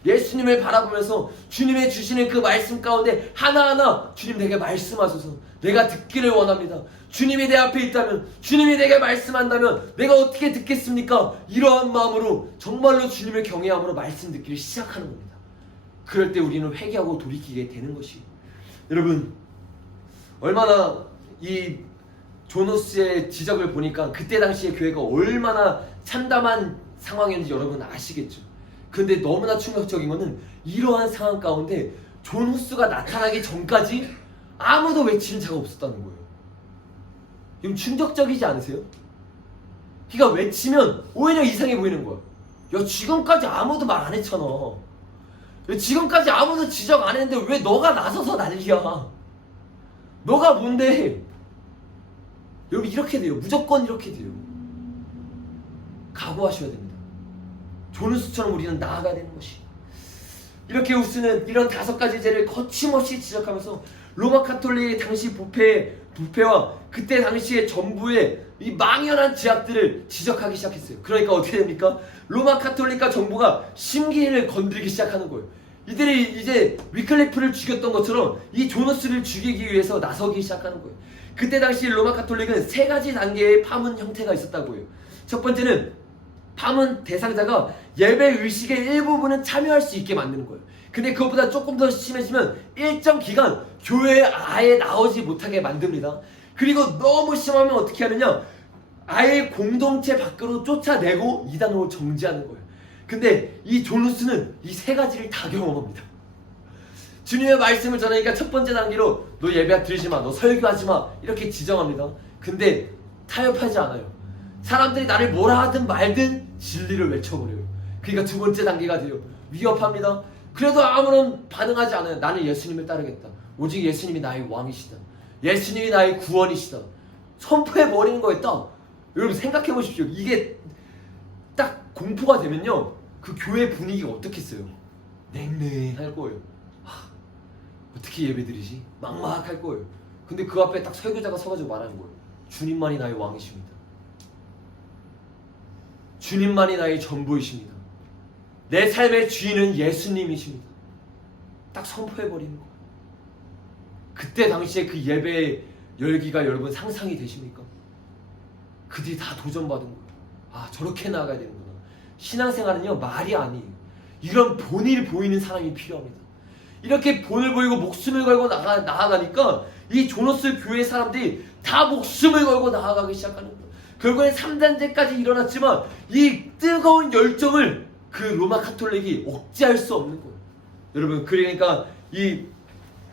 예수님을 바라보면서 주님의 주시는 그 말씀 가운데 하나하나 주님 내게 말씀하소서. 내가 듣기를 원합니다. 주님이 내 앞에 있다면, 주님이 내게 말씀한다면 내가 어떻게 듣겠습니까? 이러한 마음으로 정말로 주님을 경외함으로 말씀 듣기를 시작하는 겁니다. 그럴 때 우리는 회개하고 돌이키게 되는 것이. 여러분, 얼마나 이 존 후스의 지적을 보니까 그때 당시에 교회가 얼마나 참담한 상황이었는지 여러분 아시겠죠? 근데 너무나 충격적인 거는 이러한 상황 가운데 존 후스가 나타나기 전까지 아무도 외치는 자가 없었다는 거예요. 좀 충격적이지 않으세요? 그러니까 외치면 오히려 이상해 보이는 거야. 야, 지금까지 아무도 말 안 했잖아. 야, 지금까지 아무도 지적 안 했는데 왜 너가 나서서 난리야? 너가 뭔데? 여러분, 이렇게 돼요. 무조건 이렇게 돼요. 각오하셔야 됩니다. 존 후스처럼 우리는 나아가야 되는 것이. 이렇게 후스는 이런 5가지 죄를 거침없이 지적하면서 로마 카톨릭의 당시 부패와 그때 당시의 정부의 이 망연한 죄악들을 지적하기 시작했어요. 그러니까 어떻게 됩니까? 로마 카톨릭과 정부가 심기를 건드리기 시작하는 거예요. 이들이 이제 위클리프를 죽였던 것처럼 이 조너스를 죽이기 위해서 나서기 시작하는 거예요. 그때 당시 로마 카톨릭은 3가지 단계의 파문 형태가 있었다고 해요. 첫 번째는 파문 대상자가 예배 의식의 일부분은 참여할 수 있게 만드는 거예요. 근데 그것보다 조금 더 심해지면 일정 기간 교회에 아예 나오지 못하게 만듭니다. 그리고 너무 심하면 어떻게 하느냐, 아예 공동체 밖으로 쫓아내고 이단으로 정지하는 거예요. 근데 이 존루스는 이 3가지를 다 경험합니다. 주님의 말씀을 전하니까 첫 번째 단계로 너 예배 드리지 마, 너 설교하지 마, 이렇게 지정합니다. 근데 타협하지 않아요. 사람들이 나를 뭐라 하든 말든 진리를 외쳐버려요. 그러니까 두 번째 단계가 돼요. 위협합니다. 그래도 아무런 반응하지 않아요. 나는 예수님을 따르겠다. 오직 예수님이 나의 왕이시다. 예수님이 나의 구원이시다. 선포해버리는 거에 딱, 여러분 생각해 보십시오. 이게 딱 공포가 되면요, 그 교회 분위기가 어떻겠어요? 냉랭할 거예요. 어떻게 예배드리지? 막막할 거예요. 근데 그 앞에 딱 설교자가 서가지고 말하는 거예요. 주님만이 나의 왕이십니다. 주님만이 나의 전부이십니다. 내 삶의 주인은 예수님이십니다. 딱 선포해버리는 거예요. 그때 당시에 그 예배의 열기가 여러분 상상이 되십니까? 그들이 다 도전받은 거예요. 아, 저렇게 나아가야 되는구나. 신앙생활은요, 말이 아니에요. 이런 본을 보이는 사람이 필요합니다. 이렇게 본을 보이고 목숨을 걸고 나아가니까 이 조너스 교회 사람들이 다 목숨을 걸고 나아가기 시작하는 거예요. 결국엔 3단계까지 일어났지만 이 뜨거운 열정을 그 로마 카톨릭이 억제할 수 없는 거예요. 여러분, 그러니까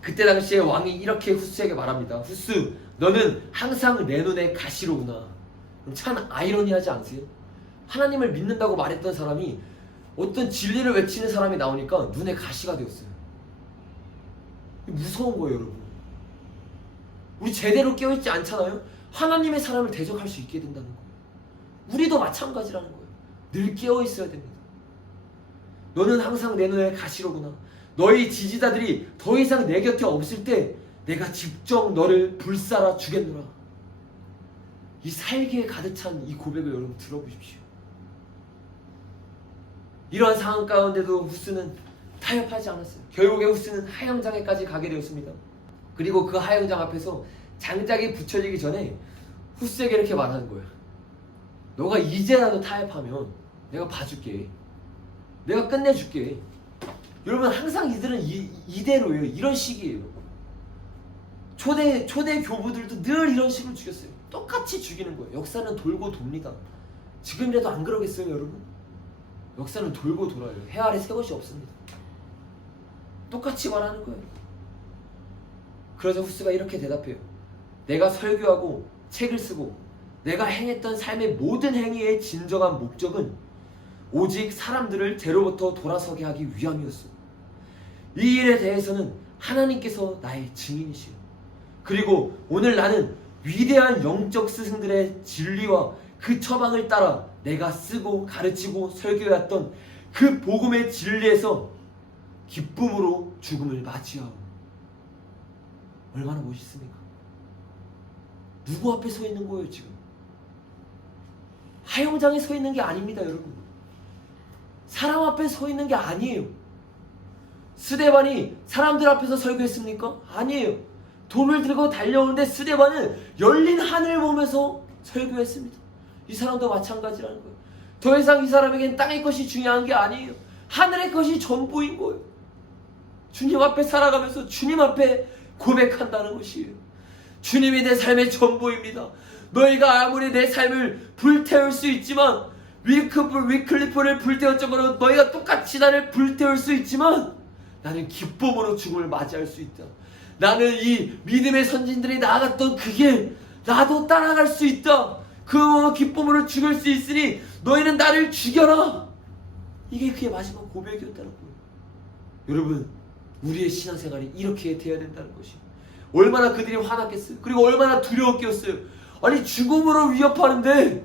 그때 당시에 왕이 이렇게 후스에게 말합니다. 후스, 너는 항상 내 눈에 가시로구나. 참 아이러니하지 않으세요? 하나님을 믿는다고 말했던 사람이 어떤 진리를 외치는 사람이 나오니까 눈에 가시가 되었어요. 무서운 거예요, 여러분. 우리 제대로 깨어있지 않잖아요? 하나님의 사람을 대적할 수 있게 된다는 거예요. 우리도 마찬가지라는 거예요. 늘 깨어있어야 됩니다. 너는 항상 내 눈에 가시로구나. 너희 지지자들이 더 이상 내 곁에 없을 때 내가 직접 너를 불살아 주겠노라. 이 살기에 가득 찬 이 고백을 여러분 들어보십시오. 이러한 상황 가운데도 후스는 타협하지 않았어요. 결국에 후스는 하영장에까지 가게 되었습니다. 그리고 그 하영장 앞에서 장작이 붙여지기 전에 후스에게 이렇게 말하는 거예요. 너가 이제라도 타협하면 내가 봐줄게. 내가 끝내줄게. 여러분, 항상 이들은 이대로예요. 이런 식이에요. 초대 교부들도 늘 이런 식으로 죽였어요. 똑같이 죽이는 거예요. 역사는 돌고 돕니다. 지금이라도 안 그러겠어요, 여러분? 역사는 돌고 돌아요. 해 아래 새 것이 없습니다. 똑같이 말하는 거예요. 그러자 후스가 이렇게 대답해요. 내가 설교하고 책을 쓰고 내가 행했던 삶의 모든 행위의 진정한 목적은 오직 사람들을 죄로부터 돌아서게 하기 위함이었어. 이 일에 대해서는 하나님께서 나의 증인이시오. 그리고 오늘 나는 위대한 영적 스승들의 진리와 그 처방을 따라 내가 쓰고 가르치고 설교했던 그 복음의 진리에서 기쁨으로 죽음을 맞이하오. 얼마나 멋있습니까? 누구 앞에 서 있는 거예요, 지금? 하영장에 서 있는 게 아닙니다, 여러분. 사람 앞에 서 있는 게 아니에요. 스데반이 사람들 앞에서 설교했습니까? 아니에요. 돌을 들고 달려오는데 스데반은 열린 하늘을 보면서 설교했습니다. 이 사람도 마찬가지라는 거예요. 더 이상 이 사람에겐 땅의 것이 중요한 게 아니에요. 하늘의 것이 전부인 거예요. 주님 앞에 살아가면서 주님 앞에 고백한다는 것이에요. 주님이 내 삶의 전부입니다. 너희가 아무리 내 삶을 불태울 수 있지만, 위클리프를 불태울 정도로 너희가 똑같이 나를 불태울 수 있지만, 나는 기쁨으로 죽음을 맞이할 수 있다. 나는 이 믿음의 선진들이 나아갔던 그 길 나도 따라갈 수 있다. 그 기쁨으로 죽을 수 있으니 너희는 나를 죽여라. 이게 그의 마지막 고백이었다는 거예요. 여러분, 우리의 신앙생활이 이렇게 돼야 된다는 것이 얼마나 그들이 화났겠어요. 그리고 얼마나 두려웠겠어요. 아니, 죽음으로 위협하는데,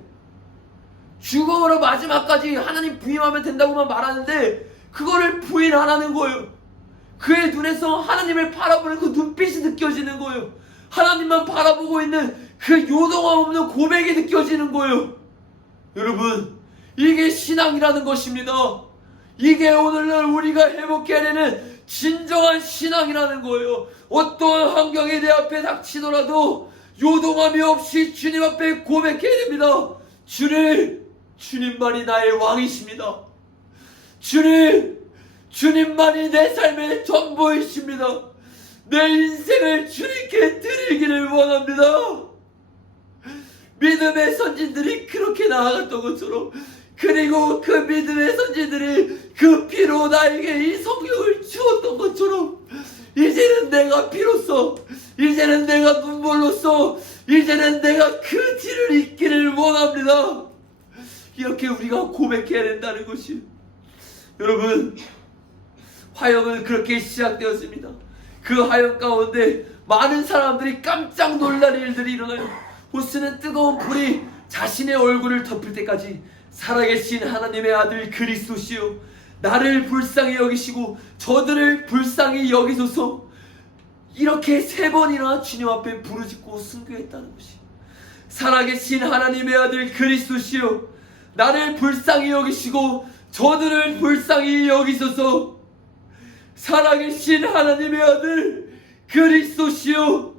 죽음으로 마지막까지 하나님 부임하면 된다고만 말하는데 그거를 부인 안 하는 거예요. 그의 눈에서 하나님을 바라보는 그 눈빛이 느껴지는 거예요. 하나님만 바라보고 있는 그 요동함 없는 고백이 느껴지는 거예요. 여러분, 이게 신앙이라는 것입니다. 이게 오늘날 우리가 회복해야 되는 진정한 신앙이라는 거예요. 어떠한 환경이 내 앞에 닥치더라도 요동함이 없이 주님 앞에 고백해야 됩니다. 주님만이 나의 왕이십니다. 주님만이 내 삶의 전부이십니다. 내 인생을 주님께 드리기를 원합니다. 믿음의 선진들이 그렇게 나아갔던 것처럼, 그리고 그 믿음의 선진들이 그 피로 나에게 이 성경을 주었던 것처럼, 이제는 내가 피로써, 이제는 내가 눈물로써, 이제는 내가 그 뒤를 잇기를 원합니다. 이렇게 우리가 고백해야 된다는 것이, 여러분, 화형은 그렇게 시작되었습니다. 그 화형 가운데 많은 사람들이 깜짝 놀랄 일들이 일어나요. 후스는 뜨거운 불이 자신의 얼굴을 덮을 때까지 살아계신 하나님의 아들 그리스도시요, 나를 불쌍히 여기시고 저들을 불쌍히 여기소서, 이렇게 3번이나 주님 앞에 부르짖고 순교했다는 것이, 살아계신 하나님의 아들 그리스도시요, 나를 불쌍히 여기시고 저들을 불쌍히 여기소서, 살아계신 하나님의 아들 그리스도시요,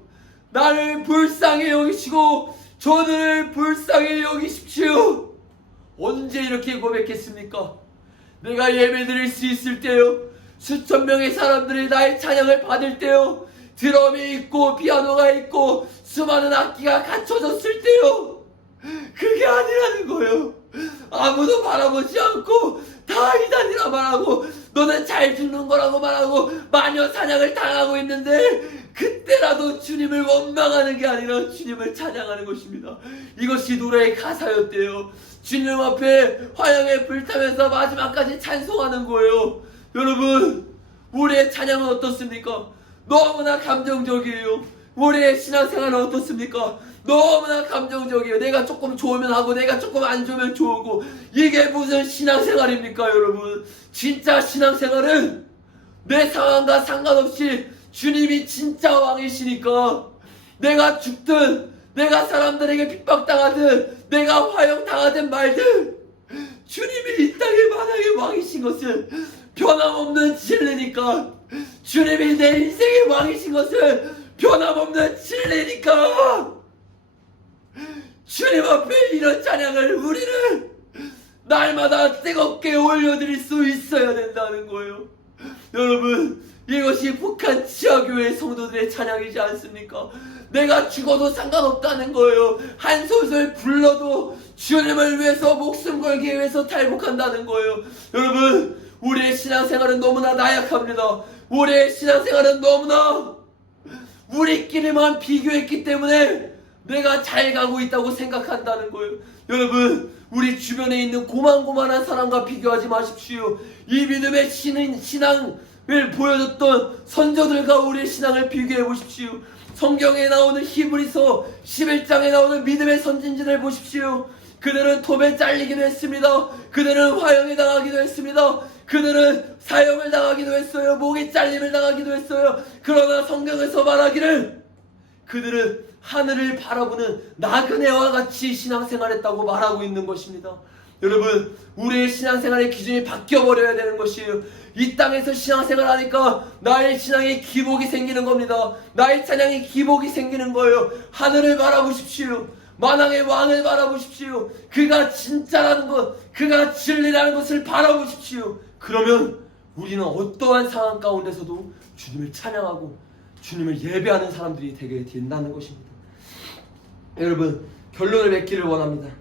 나를 불쌍히 여기시고 저들을 불쌍히 여기십시오. 언제 이렇게 고백했습니까? 내가 예배드릴 수 있을 때요, 수천 명의 사람들이 나의 찬양을 받을 때요, 드럼이 있고 피아노가 있고 수많은 악기가 갖춰졌을 때요, 그게 아니라는 거예요. 아무도 바라보지 않고 다 이단이라 말하고, 너는 잘 죽는 거라고 말하고 마녀 사냥을 당하고 있는데, 그때라도 주님을 원망하는 게 아니라 주님을 찬양하는 것입니다. 이것이 노래의 가사였대요. 주님 앞에 화형에 불타면서 마지막까지 찬송하는 거예요. 여러분, 우리의 찬양은 어떻습니까? 너무나 감정적이에요. 우리의 신앙생활은 어떻습니까? 너무나 감정적이에요. 내가 조금 좋으면 하고 내가 조금 안 좋으면 좋고, 이게 무슨 신앙생활입니까 여러분? 진짜 신앙생활은 내 상황과 상관없이 주님이 진짜 왕이시니까, 내가 죽든 내가 사람들에게 핍박당하든 내가 화형당하든 말든, 주님이 이 땅의 만왕의 왕이신 것은 변함없는 진리니까, 주님이 내 인생의 왕이신 것은 변함없는 진리니까, 주님 앞에 이런 찬양을 우리는 날마다 뜨겁게 올려드릴 수 있어야 된다는 거예요. 여러분, 이것이 북한 지하교회 성도들의 찬양이지 않습니까? 내가 죽어도 상관없다는 거예요. 한 소절 불러도 주님을 위해서 목숨 걸기 위해서 탈북한다는 거예요. 여러분, 우리의 신앙생활은 너무나 나약합니다. 우리의 신앙생활은 너무나 우리끼리만 비교했기 때문에 내가 잘 가고 있다고 생각한다는 거예요. 여러분, 우리 주변에 있는 고만고만한 사람과 비교하지 마십시오. 이 믿음의 신앙을 보여줬던 선조들과 우리의 신앙을 비교해 보십시오. 성경에 나오는 히브리서 11장에 나오는 믿음의 선진들을 보십시오. 그들은 톱에 잘리기도 했습니다. 그들은 화형에 당하기도 했습니다. 그들은 사형을 당하기도 했어요. 목에 잘림을 당하기도 했어요. 그러나 성경에서 말하기를 그들은 하늘을 바라보는 나그네와 같이 신앙생활했다고 말하고 있는 것입니다. 여러분, 우리의 신앙생활의 기준이 바뀌어버려야 되는 것이에요. 이 땅에서 신앙생활하니까 나의 신앙에 기복이 생기는 겁니다. 나의 찬양에 기복이 생기는 거예요. 하늘을 바라보십시오. 만왕의 왕을 바라보십시오. 그가 진짜라는 것, 그가 진리라는 것을 바라보십시오. 그러면 우리는 어떠한 상황 가운데서도 주님을 찬양하고 주님을 예배하는 사람들이 되게 된다는 것입니다. 여러분, 결론을 맺기를 원합니다.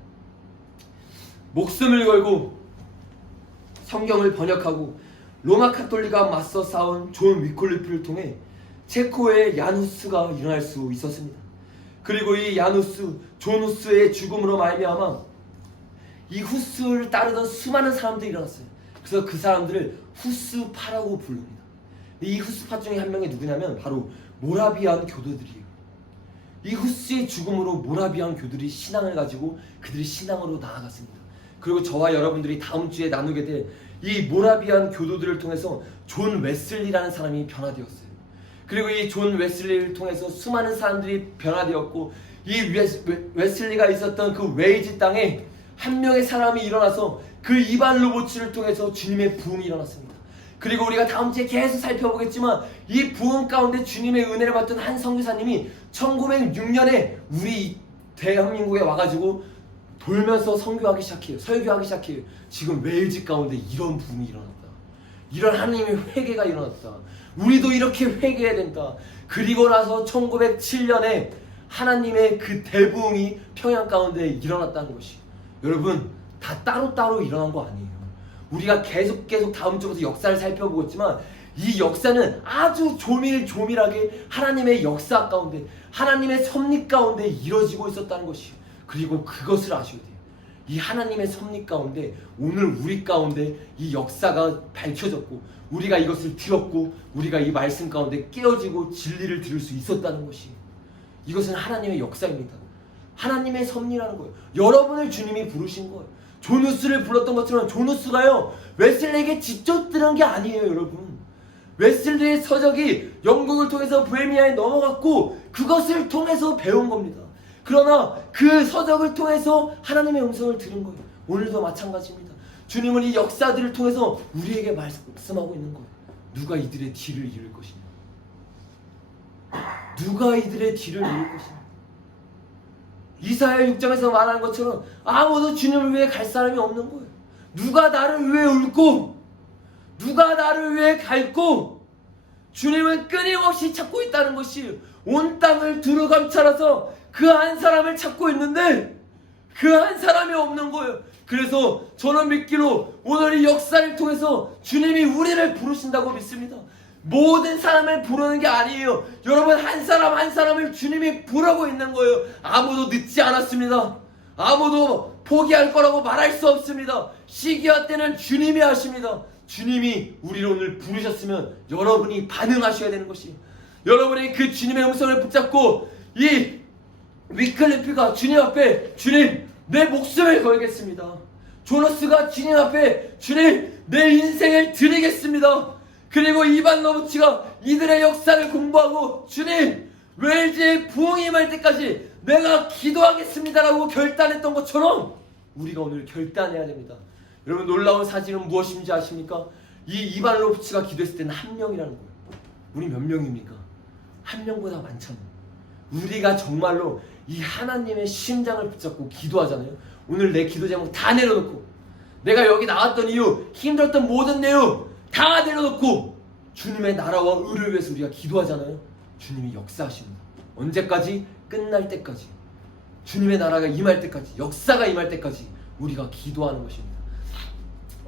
목숨을 걸고 성경을 번역하고 로마 카톨릭과 맞서 싸운 존 위클리프를 통해 체코의 얀 후스가 일어날 수 있었습니다. 그리고 이 얀 후스, 존 후스의 죽음으로 말미암아 이 후스를 따르던 수많은 사람들이 일어났어요. 그래서 그 사람들을 후스파라고 부릅니다. 이 후스파 중에 한 명이 누구냐면 바로 모라비안 교도들이에요. 이 후스의 죽음으로 모라비안 교들이 신앙을 가지고 그들이 신앙으로 나아갔습니다. 그리고 저와 여러분들이 다음 주에 나누게 될 이 모라비안 교도들을 통해서 존 웨슬리라는 사람이 변화되었어요. 그리고 이 존 웨슬리를 통해서 수많은 사람들이 변화되었고, 이 웨슬리가 있었던 그 웨이즈 땅에 한 명의 사람이 일어나서 그 이반 로보츠를 통해서 주님의 부흥이 일어났습니다. 그리고 우리가 다음 주에 계속 살펴보겠지만 이 부흥 가운데 주님의 은혜를 받던 한 선교사님이 1906년에 우리 대한민국에 와가지고 돌면서 선교하기 시작해요. 설교하기 시작해요. 지금 웨일즈 가운데 이런 부흥이 일어났다. 이런 하나님의 회개가 일어났다. 우리도 이렇게 회개해야 된다. 그리고 나서 1907년에 하나님의 그 대부흥이 평양 가운데 일어났다는 것이, 여러분 다 따로따로 일어난 거 아니에요. 우리가 계속 다음 주부터 역사를 살펴보겠지만 이 역사는 아주 조밀조밀하게 하나님의 역사 가운데, 하나님의 섭리 가운데 이루어지고 있었다는 것이에요. 그리고 그것을 아셔야 돼요. 이 하나님의 섭리 가운데 오늘 우리 가운데 이 역사가 밝혀졌고, 우리가 이것을 들었고, 우리가 이 말씀 가운데 깨어지고 진리를 들을 수 있었다는 것이에요. 이것은 하나님의 역사입니다. 하나님의 섭리라는 거예요. 여러분을 주님이 부르신 거예요. 존 후스를 불렀던 것처럼 존 후스가요, 웨슬리에게 직접 들은 게 아니에요, 여러분. 웨슬리의 서적이 영국을 통해서 보헤미아에 넘어갔고 그것을 통해서 배운 겁니다. 그러나 그 서적을 통해서 하나님의 음성을 들은 거예요. 오늘도 마찬가지입니다. 주님은 이 역사들을 통해서 우리에게 말씀하고 있는 거예요. 누가 이들의 뒤를 이을 것이냐? 누가 이들의 뒤를 이을 것이냐? 이사야 6장에서 말하는 것처럼 아무도 주님을 위해 갈 사람이 없는 거예요. 누가 나를 위해 울고 누가 나를 위해 갈고, 주님은 끊임없이 찾고 있다는 것이, 온 땅을 두루 감찰해서 그 한 사람을 찾고 있는데 그 한 사람이 없는 거예요. 그래서 저는 믿기로 오늘 이 역사를 통해서 주님이 우리를 부르신다고 믿습니다. 모든 사람을 부르는 게 아니에요. 여러분 한 사람 한 사람을 주님이 부르고 있는 거예요. 아무도 늦지 않았습니다. 아무도 포기할 거라고 말할 수 없습니다. 시기와 때는 주님이 하십니다. 주님이 우리를 오늘 부르셨으면 여러분이 반응하셔야 되는 것이, 여러분이 그 주님의 음성을 붙잡고, 이 위클리프가 주님 앞에, 주님 내 목숨을 걸겠습니다. 조너스가 주님 앞에, 주님 내 인생을 드리겠습니다. 그리고 이반 로버츠가 이들의 역사를 공부하고, 주님 웨일즈의 부흥이 임할 때까지 내가 기도하겠습니다라고 결단했던 것처럼 우리가 오늘 결단해야 됩니다. 여러분 놀라운 사실은 무엇인지 아십니까? 이 이반 로버츠가 기도했을 때는 한 명이라는 거예요. 우리 몇 명입니까? 한 명보다 많잖아요. 우리가 정말로 이 하나님의 심장을 붙잡고 기도하잖아요. 오늘 내 기도 제목 다 내려놓고, 내가 여기 나왔던 이유, 힘들었던 모든 내용 다 내려놓고 주님의 나라와 의를 위해서 우리가 기도하잖아요. 주님이 역사하십니다. 언제까지? 끝날 때까지. 주님의 나라가 임할 때까지, 역사가 임할 때까지 우리가 기도하는 것입니다.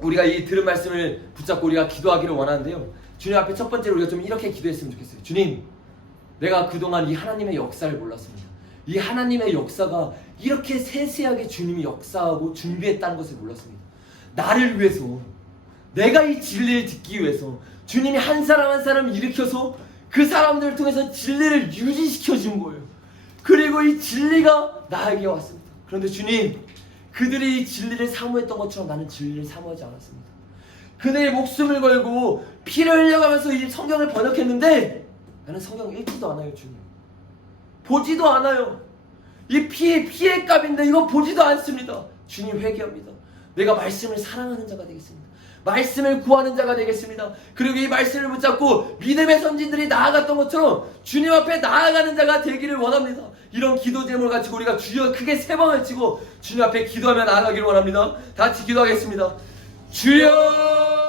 우리가 이 들은 말씀을 붙잡고 우리가 기도하기를 원하는데요, 주님 앞에 첫 번째로 우리가 좀 이렇게 기도했으면 좋겠어요. 주님, 내가 그동안 이 하나님의 역사를 몰랐습니다. 이 하나님의 역사가 이렇게 세세하게 주님이 역사하고 준비했다는 것을 몰랐습니다. 나를 위해서, 내가 이 진리를 듣기 위해서 주님이 한 사람 한 사람 일으켜서 그 사람들을 통해서 진리를 유지시켜 준 거예요. 그리고 이 진리가 나에게 왔습니다. 그런데 주님, 그들이 이 진리를 사모했던 것처럼 나는 진리를 사모하지 않았습니다. 그들의 목숨을 걸고 피를 흘려가면서 이 성경을 번역했는데 나는 성경 읽지도 않아요. 주님 보지도 않아요. 이 피의 값인데 이거 보지도 않습니다. 주님 회개합니다. 내가 말씀을 사랑하는 자가 되겠습니다. 말씀을 구하는 자가 되겠습니다. 그리고 이 말씀을 붙잡고 믿음의 선진들이 나아갔던 것처럼 주님 앞에 나아가는 자가 되기를 원합니다. 이런 기도 제목을 가지고 우리가 주여 크게 3번 외치고 주님 앞에 기도하며 나아가기를 원합니다. 다 같이 기도하겠습니다. 주여